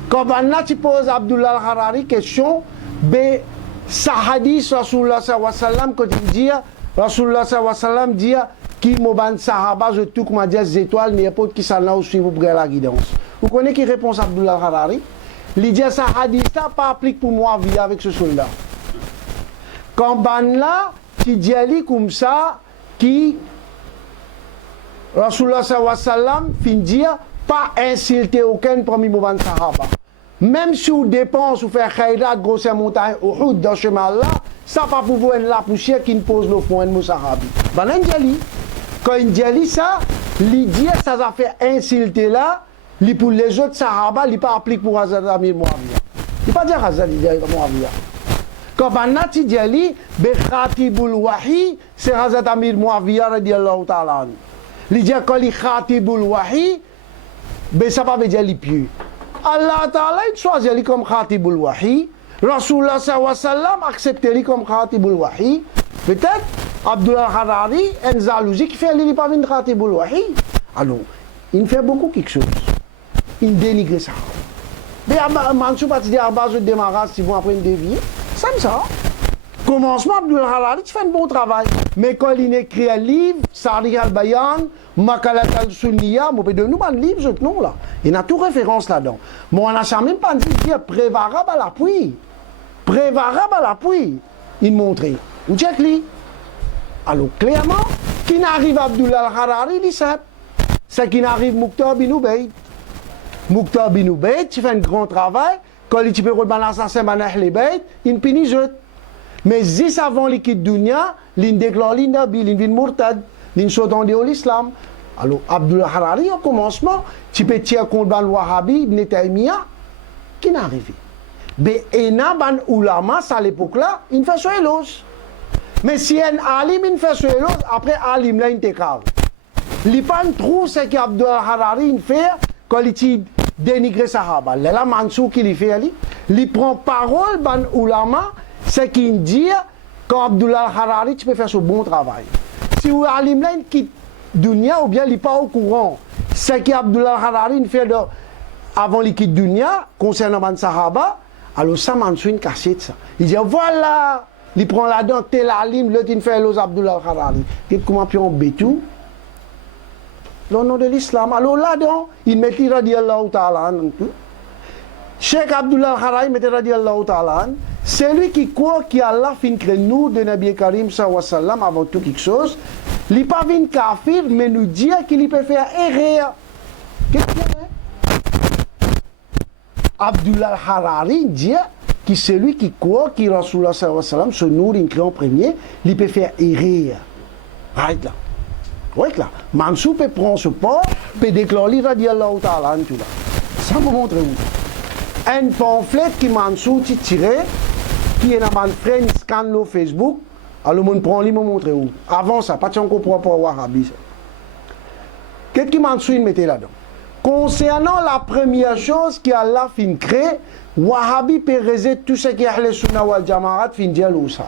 Quand tu poses à Abdullah Al-Harari question, ben, sa hadith, Rasulullah sallallahu alayhi wa sallam, quand il dit, Rasulullah sallallahu alayhi wa sallam dit, qui m'oban sahaba, je tout comme dire les étoiles, n'importe qui s'en a suivre pour la guidance. Vous connaissez qui répond à Abdullah Al-Harari? Il dit, sa hadith, ça pas applique pour moi, via avec ce soldat. Quand ban là, tu dis comme ça, qui, Rasulullah sallallahu alayhi wa sallam, fin dire, pas insulter aucun parmi les sahaba. Même si vous dépensez ou faites khayrat, grosse montagne, ou dans ce chemin-là, ça va pouvoir être la poussière qui ne pose le fond de sahabi. Ben, quand il dit ça, l'idée, ça a fait insulter là, pour les autres sahaba, il n'est pas appliqué pour Hazrat Amir Muawiyah. Il ne pas dire Hazrat Muawiyah. Quand Banati dit, Bekhatibul Wahi, c'est Hazrat Amir Muawiyah radiallahu ta'ala. Il dit quand il Khatibul Wahi, ben ça va dire les pieux. Allah ta'ala il choisit comme Khatibul Wahi. Rasulullah sallallahu alayhi wa sallam accepte comme Khatibul Wahi. Peut-être Abdullah Harari, un jalousie qui fait lui pas venir Khatibul Wahi. Alors, il fait beaucoup quelque chose. Il dénigre ça. Mais Mansour va te dire à base de démarrage si vous après une dévier. C'est ça. Commencement, Abdullah Harari, tu fais un bon travail. Mais quand il écrit un livre, Sari al-Bayan, Makalat al-Sunniya, je peux donner un livre, ce nom là. Il y a toute référence là-dedans. Mais on n'a même pas dit dire prévarable à l'appui. Prévarable à l'appui. Il montrait. Vous checkez lui. Alors, clairement, qui n'arrive Abdullah Harari, il dit c'est qui n'arrive Mukhtar bin Ubayd. Mukhtar bin Ubayd, tu fais un grand travail. Quand il peut rebattre l'assassin Banah Lebayt, il pinit je. Mais juste avant l'équipe dunya, il déclare l'inabi, il vient murtad, il saute en dehors de l'islam. Alors, Abdullah Harari, au commencement, tu peux tirer contre le Wahhabi, Ibn Taymiyyah, qui n'est arrivé. Mais il y a un ulama, à l'époque là, il fait ce éloge. Mais si un alim, il fait ce éloge, après alim là, il te cave. Il pas trop ce qu'Abdullah Harari fait quand il dénigre Sahaba. Là, Mansour qui fait, il prend parole, ban ulama, c'est qu'il dit, quand Abdullah Harari, tu peux faire ce bon travail. Si vous alim là, il quitte dunya, ou bien il n'est pas au courant, c'est qu'Abdullah Harari fait avant qu'il quitte dunya, concernant ban Sahaba, alors ça, Mansour, il casse ça. Il dit, voilà, il prend là-dedans, tel alim, l'autre, il fait l'os Abdullah Harari. Et comment puis on bétou? Le nom de l'islam. Alors là-dedans, il met radiallahu ta'ala. Cheikh Abdullah Al-Harari, c'est lui qui croit qu'Allah fin crée nous de Nabi Karim sallallahu alayhi wa sallam avant tout quelque chose. Il n'est pas venu kafir, mais nous dit qu'il peut faire erreur. Qu'est-ce qu'il y a? Abdullah Al-Harari dit que c'est lui qui croit que Rasulullah sallallahu alayhi wa sallam, ce nous, il crée en premier, il peut faire erreur. Right là. Right là. Mansour peut prendre ce port, peut déclarer radiallahu ta'ala, tout là. Ça vous montre où? Un pamphlet qui Mansour a tiré, qui est dans mon frère, il scanne le Facebook, alors on prend lui, me montre où. Avant ça, pas de son comprend pas Wahhabi. Qu'est-ce que Mansour mettait là-dedans? Concernant la première chose qu'Allah fin créé, Wahhabi peut réaliser tout ce qui est Ahl Sunnah wal Jama'at fin dire ça.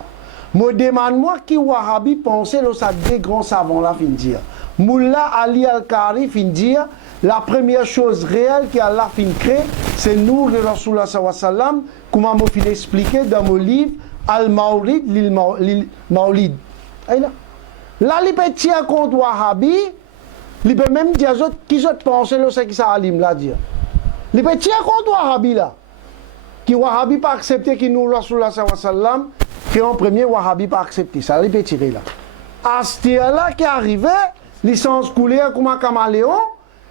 Me demande-moi qui Wahhabi pensait que ça des grands savants là fin dire. Mullah Ali Al-Qari fin dire la première chose réelle qu'Allah fin créé, c'est nous le Rasulullah sallallahu alayhi wa sallam, comme on m'a expliqué dans mon livre Al-Mawlid lil Mawlid. Là, il peut tirer contre Wahhabi, il peut même dire qui ont pensé que c'est qui ça alim là dire. Il peut tirer contre Wahhabi là. Qui Wahhabi pas accepté que nous Rasulullah sallallahu alayhi wa sallam, qui en premier Wahhabi pas accepté ça, il peut tirer là. À ce là qui est arrivé, licence coulée comme un caméléon.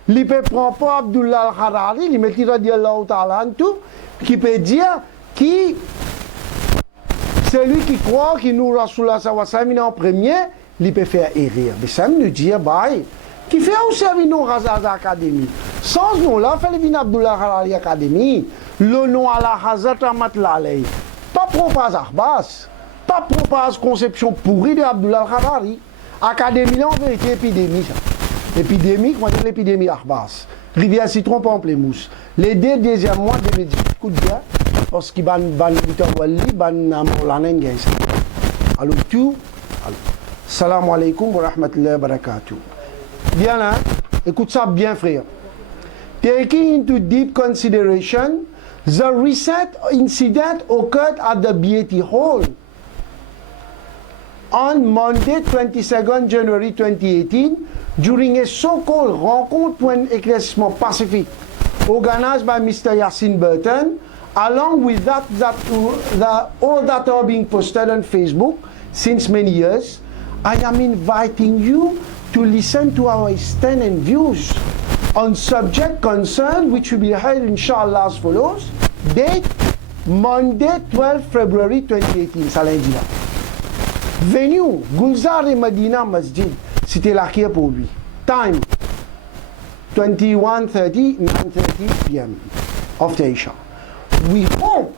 Il peut prendre pas Abdullah Al-Harari, il met radiallahu ta'ala tout, qui peut dire qui c'est lui qui croit que nous Rasulullah sallallahu alayhi wa sallam en premier, il peut faire erreur. Mais ça nous dit bye, qui fait aussi nous Hazard Academy. Sans nous là, fait le Abdullah Al-Harari Academy, le nom à la Hazard Amat Lalay. Pas propage Arbas, pas propage conception pourrie de Abdullah Al-Harari. Académie là en vérité épidémie ça. Épidémie, comment dire l'épidémie Arbas. Rivière citron pamplemousse. Les deux deuxième mois 2018, coup de bien, parce qu'il ban Boutawali, ban Namolanen Gaïsa. Alors tout, salam alaikum wa rahmatullahi wa barakatuh. Bien là, écoute ça bien frère. Taking into deep consideration, the recent incident occurred at the BAT Hall on Monday 22nd January 2018 during a so-called rencontre pour un éclaircissement pacifique organized by Mr. Yasin Burton, along with all that are being posted on Facebook since many years. I am inviting you to listen to our stand and views on subject concerned, which will be held inshallah as follows. Date Monday 12 February 2018, ça lundi là. Venue Gulzar et Medina Masjid, c'était la qui pour lui. Time 21:30, 9:30 p.m. of the Isha. We hope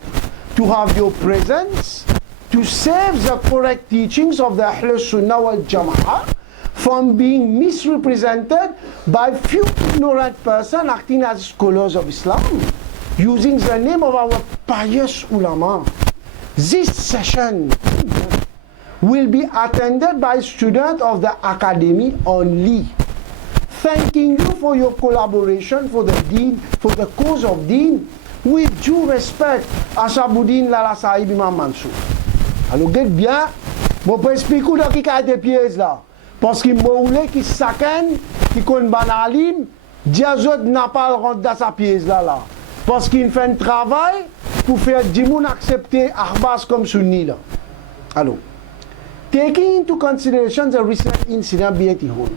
to have your presence to save the correct teachings of the Ahl Sunnah wal Jama'ah from being misrepresented by few ignorant persons acting as scholars of Islam, using the name of our pious ulama. This session will be attended by students of the academy only. Thanking you for your collaboration for the deen, for the cause of deen, with due respect, Asabuddin Lala Sahib Imam Mansour. Alors, get bien, je peux expliquer qui a été piège là. Parce qu'il m'a voulu qu'il s'accène, qu'il connaît banalim, Diazot n'a pas le rentre dans sa pièce là. Parce qu'il fait un travail pour faire du monde accepter Arbas comme sunni là. Alors, taking into consideration the recent incident BAT Hall.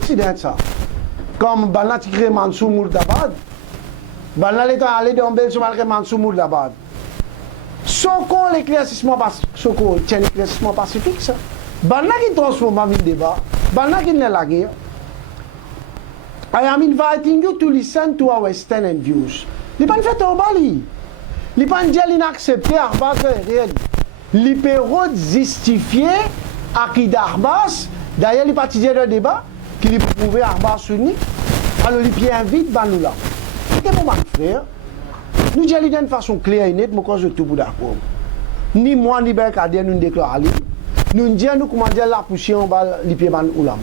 Incident ça. Comme Balna Tikre Mansour Mourdabad. Balna l'état allé dans Bel Somalke Mansour Mourdabad. So-called éclaircissement pacifique ça. Balna qui transforme un débat. Balna qui n'est la guerre. I am inviting you to listen to our stand and views. Il pas fait au bali. Il pas dit l'inaccepté Arbas réel. Il peut justifier Akida Arbas. D'ailleurs, il participait dans le débat qu'il peut prouver Arbas sunni. Alors, il peut inviter Banoula. C'était mon frère. Nous disons d'une façon claire et nette, mais quand je tout pour d'accord. Ni moi, ni Berkader, nous déclarons. Nous disons comment dire la poussière en bas, les pieds Banoula.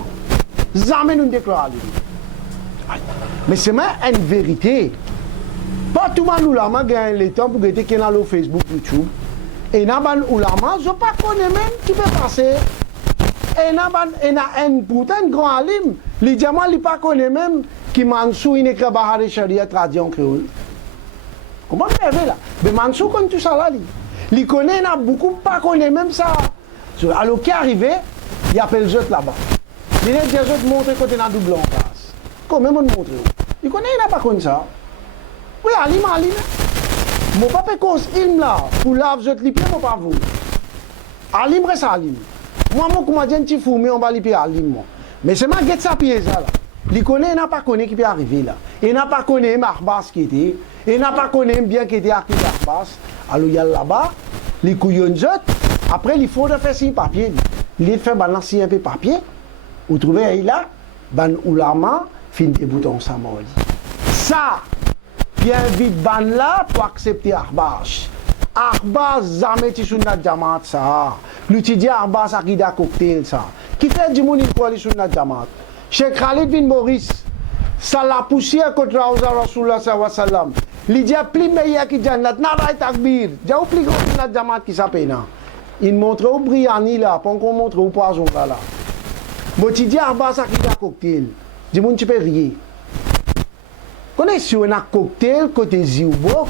Jamais nous déclarons. Mais c'est même une vérité. Pas tout le monde gagne le temps pour que quelqu'un dans le Facebook, YouTube. Et dans les ulama, je ne connais même qui peut passer. Et dans un pourtant grand alim, les diamants ne connaissent même qui Mansour il écrit Bahari Sharia traduit en créole. Comment faire là? Mais Mansour connaît tout ça là. Il connaît, il a beaucoup, pas connaît même ça. Alors qui est arrivé, il appelle les autres là-bas. Il dit, les autres montrent côté dans double en place. Comment on montre? Il connaît, il n'a pas connu ça. Oui, Alim. Mon papa cause il là, pour laver les autres les pieds, mon pas vous. Alim reste Alim. Moi, comment dire un petit fou, mais on va les pieds Alim. Mais c'est ma guette ça pied ça là. Il connaît, il n'a pas connu qui peut arriver là. Il n'a pas connu Marbas qui était. Il n'a pas connu bien qui était à Marbas. Alors il y a là-bas, les couillons jeutent. Après, il faut faire signer papier. Il fait balancer un peu papier. Vous trouvez là, ban oulama, fin des boutons ça m'a dit. Ça, bien vite ban là pour accepter Arbas. Arbas jamais tu sur notre jamaat ça. L'utilité Arbas a qui cocktail ça. Qui fait du monde pour aller sur notre jamaat. Cheikh Khalid bin Maurice, ça l'a poussé contre Rasulullah sallallahu alayhi wa sallam. Il dit plus meilleur que Jannat, nada est takbir. J'ai oublié que notre jamaat qui s'appelle là. Il montre au Briani là, pour qu'on montre au poison là. Moi tu dis Arbas a qui cocktail. Du monde tu peux rire. Connaissez-vous un cocktail côté Zioubo,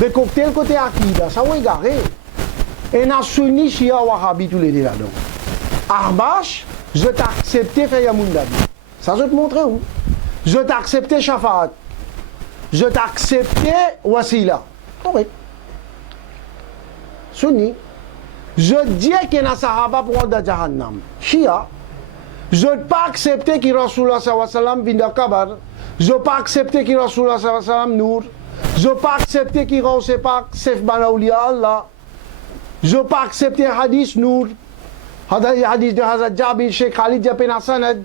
mais cocktail côté Akida, ça va égarer. Et on a sunni Shia Wahhabi tous les deux là-dedans. Arbas, je t'ai accepté faire Yamoundabi. Ça je te montre où. Je t'ai accepté Shafaat. Je t'ai accepté Wasila. Correct. Sunni. Je dis qu'il y a un Sahaba pour de Jahannam. Shia. Je n'ai pas accepté que Rasulullah sallallahu alayhi wa sallam vienne de Kabar. Je n'ai pas accepté que Rasulullah sallallahu alayhi wa sallam Nour. Je n'ai pas accepté qu'il ne pas Sef Banawliya Allah. Je n'ai pas accepté Hadith Nour. Hadith de Hazrat Jabir, Sheikh Khalid Japen Hassanad.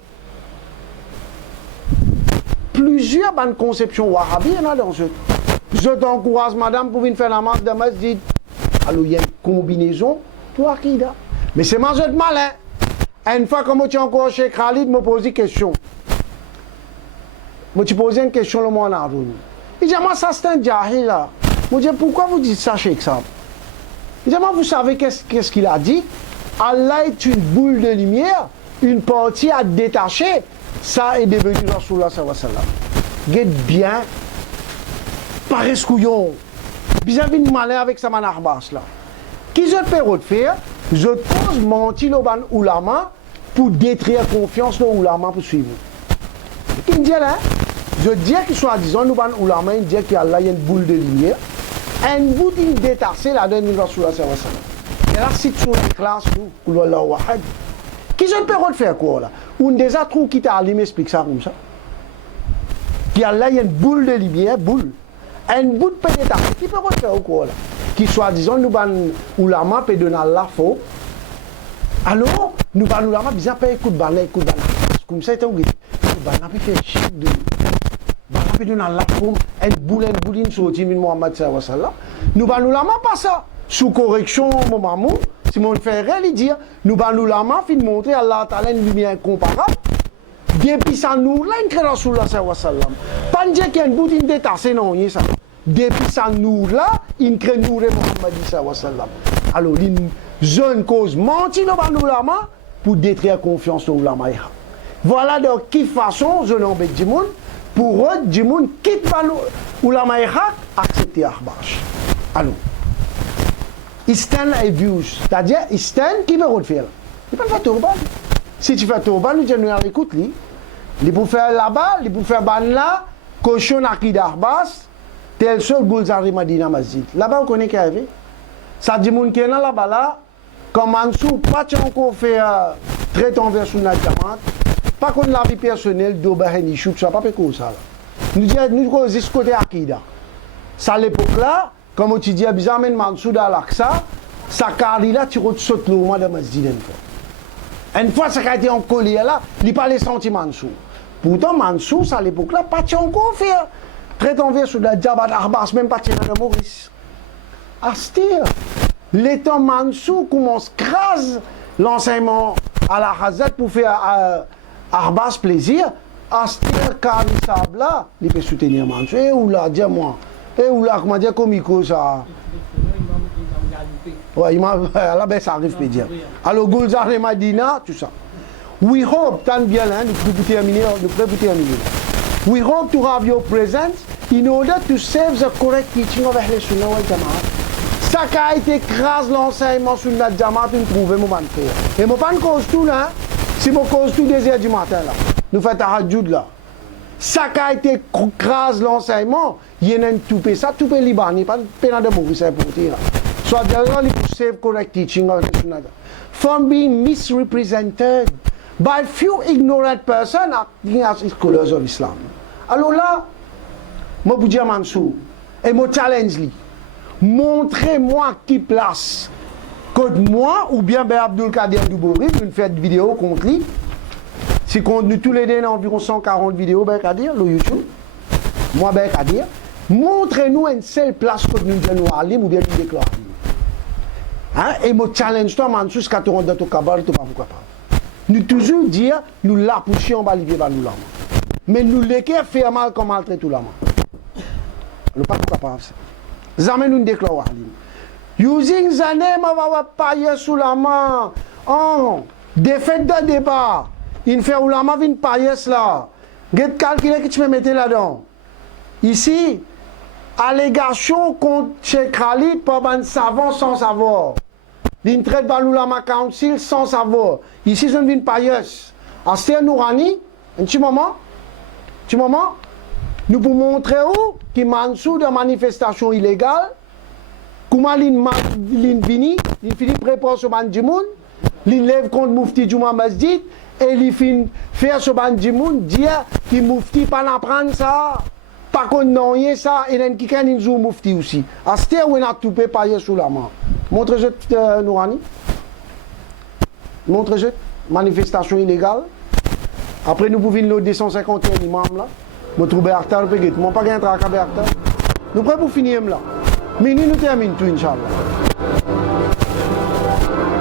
Plusieurs bonnes conceptions wahhabi, il y en a dans ce. Je t'encourage, madame, pour venir faire la marche de masjid. Alors, il y a une combinaison pour Akida. Mais c'est ma jeu de malin. Une fois que tu encourages Sheikh Khalid, me pose une question. Je te pose une question, le monde a dit. Il dit, moi, ça c'est un jahil là. Je dis, pourquoi vous dites ça, Sheikh Sam? Il dit, moi, vous savez qu'est-ce qu'il a dit? Allah est une boule de lumière, une partie à détacher. Ça est devenu Rasulullah sallallahu alayhi wa sallam. Guette bien, parescouillon. Bien vu de malin avec sa manarbas là. Qui je peux faire? Je pose mentir au ulama pour détruire confiance dans l'ulama pour suivre. Qui me dit là? Je dis qu'ils sont disant nous ban ulama, il dit qu'Allah y a une boule de lumière. Un bout d'une détachée là-dedans de Rasulullah sallallahu alayhi wa sallam. Et là, si tu as une classe, nous, wahad. Qui je peux faire quoi là? On déjà trouve qui t'a allumé, explique ça comme ça. Puis là, il y a une boule de lumière, boule. Une boule de pénétration. Qui peut faire quoi là? Qui soit disant, nous ban ulama, peut donner la faux. Alors, nous ban ulama, bien pas écoute ban. Comme ça, c'est un guide. Ban a fait chic de. Ban a peut donner la faux. Une boule, sortie, Muhammad sallallahu alayhi wa sallam. Nous ban ulama, pas ça. Sous correction, mon maman, si mon frère il dit, nous allons la fin montrer Allah Ta'ala une lumière incomparable. Depuis ça, nous, là, il crée Rasulullah sallallahu alayhi wa sallam. Pas dire qu'il y a une boutique détachée, non, ça. Depuis ça, nous, là, il crée nous, Muhammad sallallahu alayhi wa sallam. Alors, une jeune cause mentir nous la pour détruire confiance dans l'ulama. Voilà de quelle façon je n'embête du monde pour eux, du monde quitte l'ulama accepter Ahbash. Alors, Istan et views, c'est-à-dire Istan qui veut faire. Il peut faire Tourban. Si tu fais Tourban, nous disons écoute lui. Il peut faire là-bas, il peut faire ban là, cochon Akida Arbas, tel seul Goulzari Madina Masjid. Là-bas on connaît qui arrive. Ça dit mon qui est là-bas là, comme Ansou, pas encore faire traitant vers son adjamant, pas qu'on la vie personnelle d'Obaheni Chouk, ça pas comme ça. Nous disons nous causons côté Akida. Ça à l'époque là. Comme tu dis, Abizamen Mansoud al-Aqsa, sa carrière, tu sautes le moment de Masjid une fois. Ça a été en collier là, il n'a pas les sentiments Mansoud. Pourtant, Mansoud, à l'époque là, pas encore fait. Très envers sur la Djabat Arbas, même pas de Maurice. Astir, l'état Mansoud commence à craser l'enseignement à la Hazat pour faire Arbas plaisir. Astir, Kari Sabla, il peut soutenir Mansoud. Et où là, dis-moi. Et où là, comment dire, comico ça? Ouais, là, ben, ça arrive, peut dire. Alors, Goulzar et Madina, tout ça. We hope, tant bien, hein, nous pouvons terminer. We hope to have your presence in order to save the correct teaching of Ahl Sunnah wal Jamaat, ça qui a été écrase l'enseignement sur la Jamaat, nous trouvons mon frère. Et mon pas cause tout là, si mon cause tout 2h du matin là, nous faisons tahajjud là. Ça qui a été écrase l'enseignement, il y a un tout ça, tout le Libanais, pas peine de mourir, c'est pour dire. So d'ailleurs, il faut save correct teaching of the Sunnah from being misrepresented by few ignorant persons acting as scholars of Islam. Alors là, moi vous dis à Mansour, et moi challenge lui, montrez-moi qui place contre moi ou bien ben Abdul Kader Doubouri, une fête vidéo contre lui. Si contre nous tous les deux environ 140 vidéos, ben Kadir, le YouTube, moi ben Kadir, montrez-nous une seule place contre nous nous alim ou bien nous déclarons. Hein? Et moi challenge toi Mansour, ce qu'on dans ton cabal, tu pas pourquoi pas. Nous toujours dire, nous la poussions, bah l'hiver bah nous la. Mais nous l'équerre fait mal comme maltraite tout la main. Nous pas capable ça. Jamais nous déclarons. Using the name of our paye sous la main. Oh, défaite de débat. Il fait où la main vient paye là. Get calculer que tu me mettais là-dedans. Ici, allégation contre Cheikh Khalid par un savant sans savoir. Il traite Baloulama Council sans savoir. Ici, je ne viens pas yes. Asté Nourani, un petit moment. Nous pour montrer où qui Mansour de manifestation illégale, comment l'in fini, il finit préparer ce bandimoun, il lève contre Moufti Juma Masjid, et il finit faire ce bandimoun, dire que Moufti pas n'apprendre ça, pas qu'on n'a ça, et il y a un jour Moufti aussi. Asté où on a tout payé payer sous la main. Montrez-je Nourani. Montrez-je manifestation illégale. Après nous pouvons le 251 imams là. Nous trouvons Arta, nous pouvons pas gagner un travail à Arta. Nous prêts pour finir là. Mais nous terminons tout, Inch'Allah.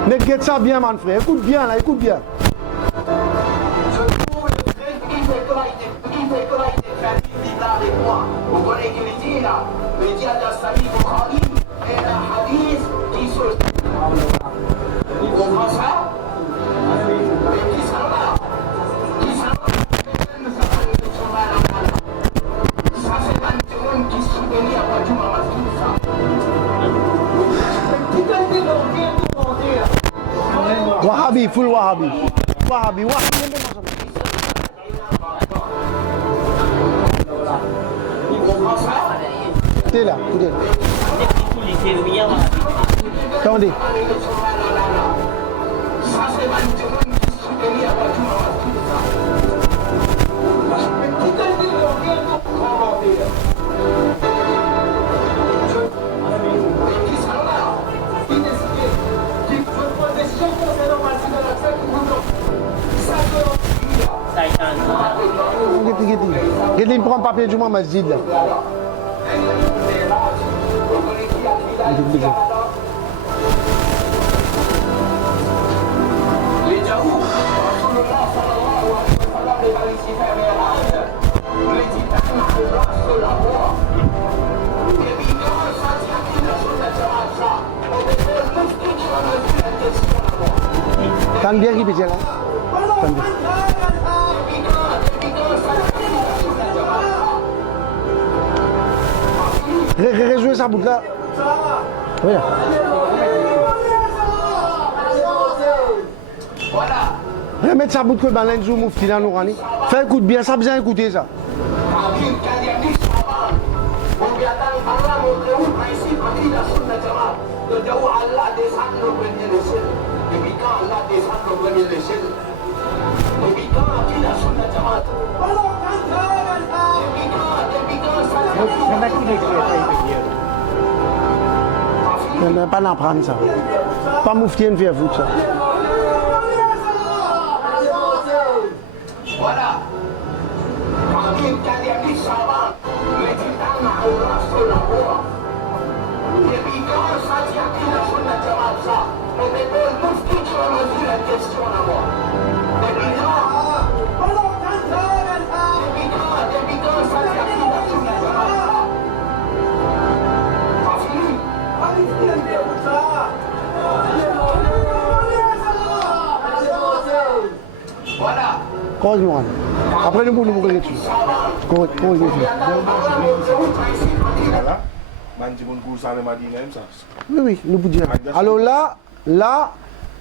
Mais get ça bien, mon frère. Écoute bien là, écoute bien. Je trouve le fait qu'il fait avec moi. Vous connaissez qu'il dit là, le dia de Sahih Bukhari et un hadith qui se. Vous comprenez ça? Mais qui sont là? Ça c'est un témoin qui se souvient à Badou Mamadou. Wahhabi, full Wahhabi. Wahhabi. T'es là, écoutez. Attendez. Ça c'est un témoin qui se souvient à Badou Mamadou. Il prend papier du Masjid là. T'as bien répété là. Rejouer sa boucle là. Oui. Remettre sa boucle dans l'enjou Moufti dans Nourani. Fais écoute bien, ça besoin écouter ça. Ne pas en prendre ça. Pas Moufti ne fait vous ça. Voilà. Depuis quand ça tient qui la sunna jamaat ça? On dépose Moufti qui va me dire la question là-bas. Depuis quand ça tient qui la sunna jamaat ça? Pas fini. Corrige-moi. Après, nous pouvons corriger dessus. Corriger dessus. Oui, oui, nous pouvons dire. Alors là,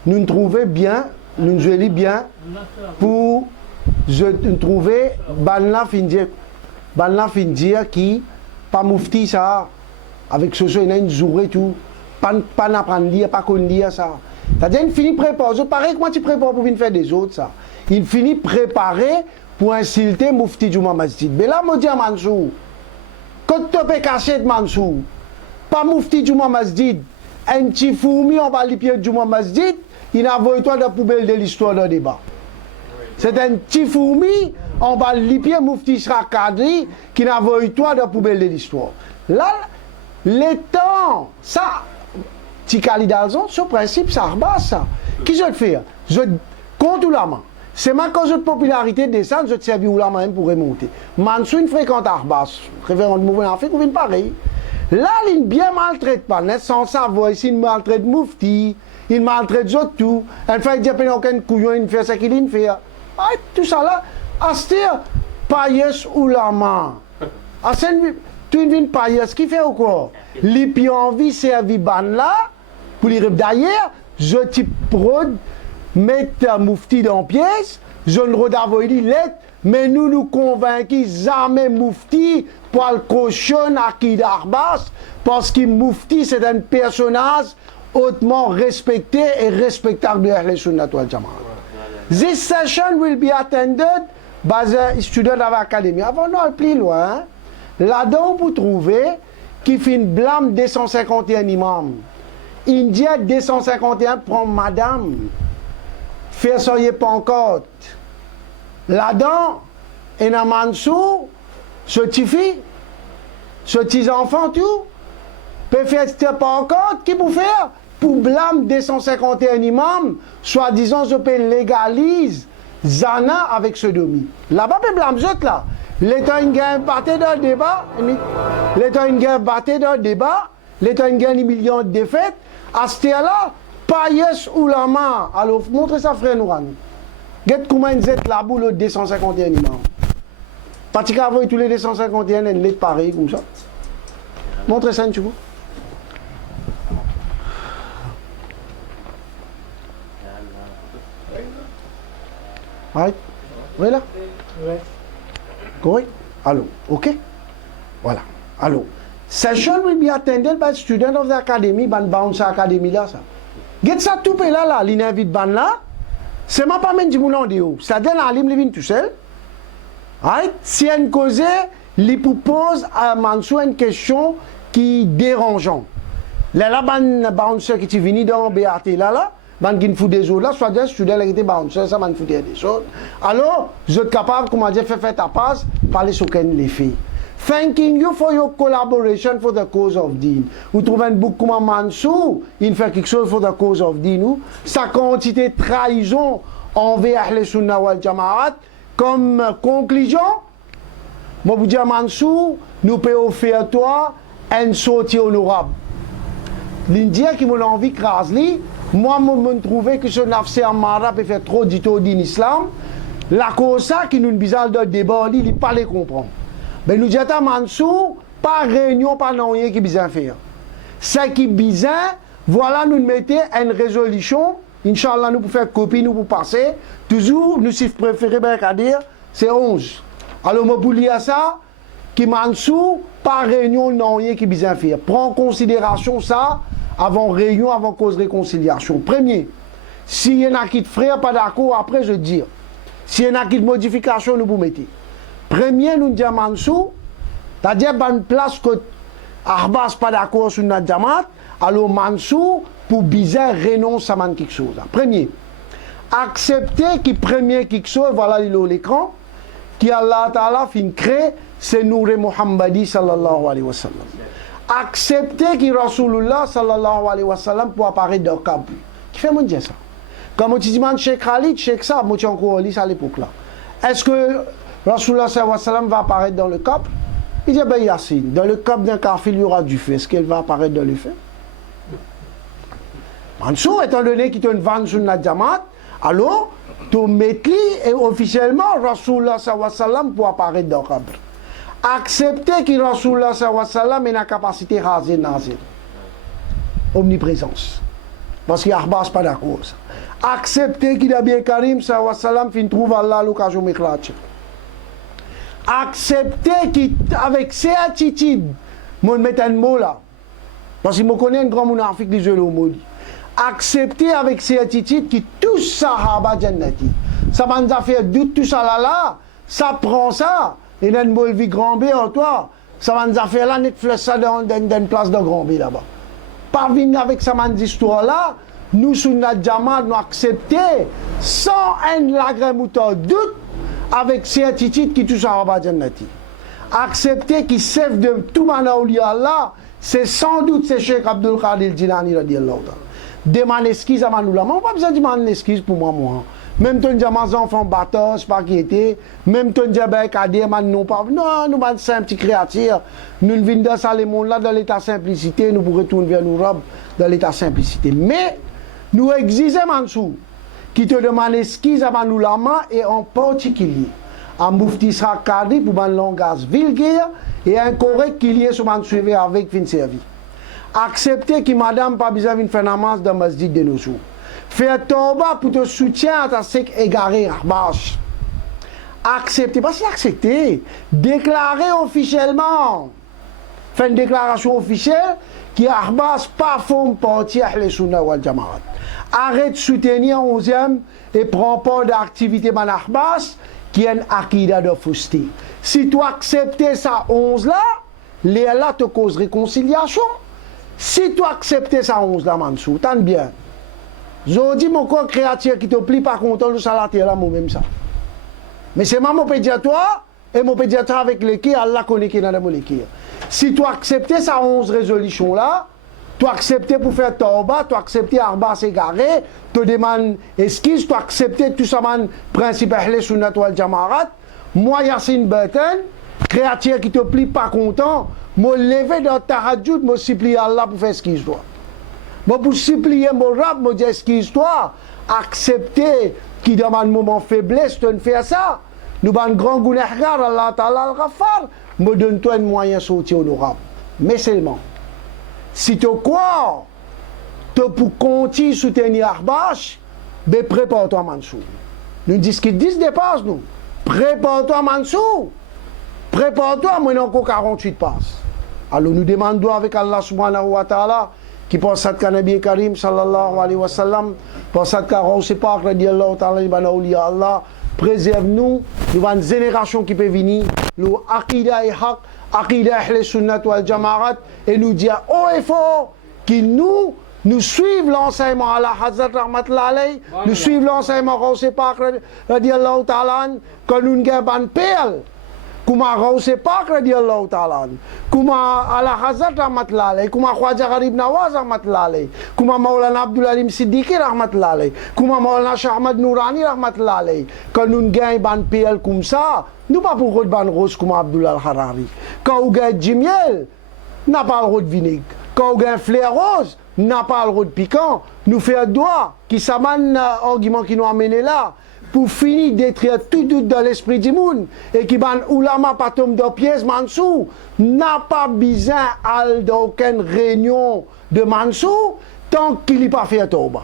nous nous trouvons bien, nous nous jouons bien pour nous trouver Banla Findir qui, pas moufti ça, avec ce il y a une journée tout, pas n'apprendre à lire, pas qu'on lire ça. C'est-à-dire, il finit préparer, pareil que moi tu prépares pour venir faire des autres ça. Il finit préparer pour insulter Moufti Juma Masjid. Mais là, je dis à Mansour, quand tu peux cacher Mansour, pas Moufti Juma Masjid, un petit fourmi en bas les pieds de Juma Masjid, il a envoyé toi de la poubelle de l'histoire d'un débat. C'est un petit fourmi en bas les pieds Moufti Isra Kadri qui a envoyé toi de la poubelle de l'histoire. Là, les temps, ça, Tikali Dalzon, ce principe, ça rebasse ça. Qui je le fais? Je compte ou la main. C'est ma cause de popularité de ça, je te servis ou la main pour remonter. Mansou, une fréquente Arbas, révérend de Mouvement Afrique, ou une pareil. Là, il bien maltraite pas, net, sans savoir, ici, il maltraite Moufti, il maltraite tout, il fait dire qu'il n'y a aucun couillon, il fait ce qu'il fait. Ah, tout ça là, Astir, païs ou la main. Tu une païs, qui fait ou quoi? Les pieds en vie, servi ban là, pour les rêves d'ailleurs, je t'y prod, mettre Moufti dans pièce, je ne redavoie dit lettre, mais nous convaincons jamais Moufti pour le cochon à qui d'Arbas, parce que Moufti c'est un personnage hautement respecté et respectable de Ahl Sunnat wal Jamaat. This session will be attended by the student of academy. Avant non, plus loin, là-dedans vous trouvez qui fait une blâme 251 imams. India 251 prend madame. Faire soyez pas encore. Là-dedans, et dans Mansour, ce petit fille, ce petit enfant, tout, peut faire ce pas encore, qui peut faire pour blâmer 251 imams, soi-disant, je peux légaliser Zana avec sodomie. Là-bas, peut blâmer les autres là. L'État une gagne batté dans le débat, l'État une gagne batté dans le débat, l'État une gagne des millions de défaites, à ce là Païs ou la main. Alors, montrez ça, frère Nouran. Regardez comment ils êtes là pour le 251 imams. Parce qu'avant, tous les 251, ils sont pareils comme ça. Montrez ça, tu vois. Right? Oui, là? Oui. Correct? Allô, ok? Voilà. Allô. Session will be attended by students of the academy, ban bounce academy là, ça. Get ça tout là, l'invite ban là, c'est ma pas même du moulin de haut. C'est-à-dire, l'alim living tout seul. Right? Si une cause, il propose à Mansour une question qui dérangeante. Là, ban bounce qui est venu dans BAT là, ban qui fout des autres là, soit des students qui étaient bounce, ça ban fout des autres. Alors, je suis capable, comment dire, faire ta passe, parler sur les filles. Thanking you for your collaboration for the cause of Deen. Vous trouvez un book comme Mansour, il fait quelque chose for the cause of Deen. Sa quantité de trahison envers Ahl Sunnah wal Jamaat. Comme conclusion, moi vous dis à Mansour, nous pouvons offrir toi un sortie honorable. L'Indien qui m'a envie de craser, moi je me trouvais que ce nafse amara peut faire trop d'ito din islam. La cause ça qui nous bizarre de débat, il ne peut pas les comprendre. Ben nous disons à Mansour, pas réunion, pas non rien qui bizarre faire. Ce qui bizarre, voilà nous mettons une résolution, Inch'Allah nous pour faire copie, nous pour passer, toujours nous si préféré ben qu'à dire, c'est 11. Alors moi pour lire ça, qui Mansour, pas réunion, non rien qui bizarre faire. Prends en considération ça, avant réunion, avant cause réconciliation. Premier, s'il y en a qui te frère pas d'accord, après je dis. S'il y en a qui de modification, nous vous mettez. Premier, nous disons Mansour, c'est-à-dire une place que Arbas pas d'accord sur notre Jamaat, alors Mansour, pour bizarre, renonce à quelque chose. Premier, accepter que premier quelque chose, voilà l'écran, qui Allah Ta'ala fin crée, c'est Nour Muhammadi sallallahu alayhi wa sallam. Accepter que Rasulullah sallallahu alayhi wa sallam pour apparaître dans le camp. Qui fait mon dire ça? Comme on dit, Cheikh Khalid, Cheikh Saab, moi, encore lisse à l'époque là. Est-ce que Rasulullah sallallahu alayhi wa sallam va apparaître dans le cap? Il dit, ben Yassine, dans le cap d'un kafir, il y aura du feu. Est-ce qu'elle va apparaître dans le feu? Mansour, étant donné qu'il te vend sur notre Jamaat, alors, Tu mettez et officiellement Rasulullah sallallahu alayhi wa sallam pour apparaître dans le qabr. Accepter que Rasulullah sallallahu alayhi wa sallam ait la capacité hazir nazir. Omniprésence. Parce qu'il y a Abbas pas d'accord. Accepter qu'il a bien Karim sallallahu alayhi wa sallam fin trouve Allah l'occasion de m'éclater. Accepter qu'avec ses attitudes, mon met un mot là. Parce qu'il me connaît un grand monarchique des jeux mot. Accepter avec ses attitudes que tout sahaba jannati. Ça m'a fait doute tout ça là, ça prend ça, et n'a une vie grand B en toi. Ça m'a fait là, net flèche ça dans une place de grand B là-bas. Parvenir avec ça m'a histoire là, nous sous notre jama, nous accepter sans un lagre doute avec ces attitudes qui tout sahaba jannati. Accepter qui servent de tout manaouli Allah, c'est sans doute c'est Cheikh Abdul Qadir Jilani radiyallahu ta'ala. Demande excuse à Manoulama, on n'a pas besoin de demander excuse pour moi. Même ton mes enfants battants, pas qui était, même ton diabète cadet, non pas, non, nous sommes un petit créature, nous venons dans ce monde-là dans l'état simplicité, nous pourrons retourner vers l'Europe dans l'état simplicité. Mais nous exigeons Mansou, qui te demande excuse à Manoulama et en particulier à Moufti Isra Kadri pour un langage vulgaire et incorrect qu'il y ait sur Mansou avec fin servi. Accepter que madame pas besoin de faire namaz dans le masjid de nos jours. Faire tauba pour te soutien à ta sec égaré, Ahbash. Accepter, pas l'accepter. Déclarer officiellement. Faire une déclaration officielle qui Ahbash pas font partie à les Sunna wal Jamaat. Arrête de soutenir 11e et prends pas d'activité man Ahbash qui est une akida de fousti. Si tu acceptes ça 11 là, les là te cause réconciliation. Si tu acceptes ça 11 là, Mansou, tant bien. Je dis mon corps créateur qui te plie pas content de ça là, moi-même ça. Mais c'est mon pédiatoire et mon pédiatre avec l'équipe, Allah connaît qui est dans mon équipe. Si tu acceptes ça 11 résolutions là, tu acceptes pour faire tauba, tu acceptes Arba s'égarer, tu demandes excuse, tu acceptes tout ça, man, principe Ahle Sunnat wal Jamaat, moi Yassine Batan, créature qui te plie pas content, me lever dans ta hadjout, me supplier Allah pour faire excuse-toi. Moi pour supplier mon rab, me dire excuse-toi, accepter qui dans un moment faiblesse, tu ne fais ça. Nous avons un grand gounahgar, Allah Ta'ala al-Ghaffar, me donne-toi un moyen de sortir honorable. Mais seulement, si tu crois, tu pour continuer à soutenir Ahbash, ben prépare-toi Mansou. Nous disons qu'ils disent dépasse nous. Prépare-toi Mansou. Prépare-toi, moi encore 48 passes. Alors nous demandons avec Allah subhanahu wa ta'ala qui pense à Nabi Karim sallallahu alayhi wa sallam, pense à Rawsi Pak radiyallahu ta'ala ibn awliya Allah, préserve-nous, nous avons une génération qui peut venir, nous aqida et haq, aqida ahl sunnat wal jama'at, et nous dire haut et fort que nous suivons l'enseignement à la Hazrat Rahmatullah alayhi, nous suivons l'enseignement Rawsi Pak radiyallahu ta'ala, que nous n'avons pas de perle. Kuma Rawsi Pak radiyallahu ta'ala, kuma ala Hazrat rahmatullah alayhi, kuma Khwaja Gharib Nawaz rahmatullah alayhi, kuma Maulana Abdul Alim Siddiqui rahmatullah alayhi, kuma Maulana Cheikh Ahmad Nourani rahmatullah alayhi. Quand nous gagnons ban PL comme ça, nous pas pour le ban rose comme Abdul Al-Harari. Quand on gagne Jimiel, n'a pas le droit de vinaigre. Quand on gagne fleur rose, n'a pas le droit de piquant. Nous faisons doigt qui s'amène argument qui nous amène là. Pour finir détruire tout doute dans l'esprit du monde et qui ban oulama pas tombe de pièces Mansou n'a pas besoin d'aucune réunion de Mansou tant qu'il n'a pas fait tauba.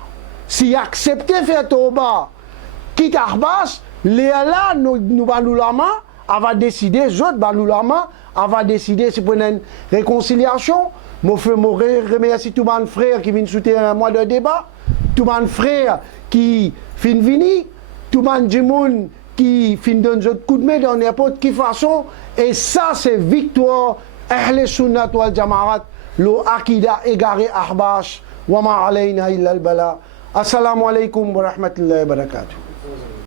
S'il accepte faire tauba, quitte Ahbash, les là nous ban oulama va décider, les autres ban oulama va décider si pour une réconciliation. Je remercie tous mes frères qui viennent soutenir moi de débat, tous mes frères qui viennent venir. Tout le monde qui finit dans un coup de main dans n'importe quelle façon, et ça c'est victoire Ahl Sunnat wal Jamaat, le Akida égaré Ahbash, wa ma alayna illa al-bala. Assalamu alaikum wa rahmatullahi wa barakatuh.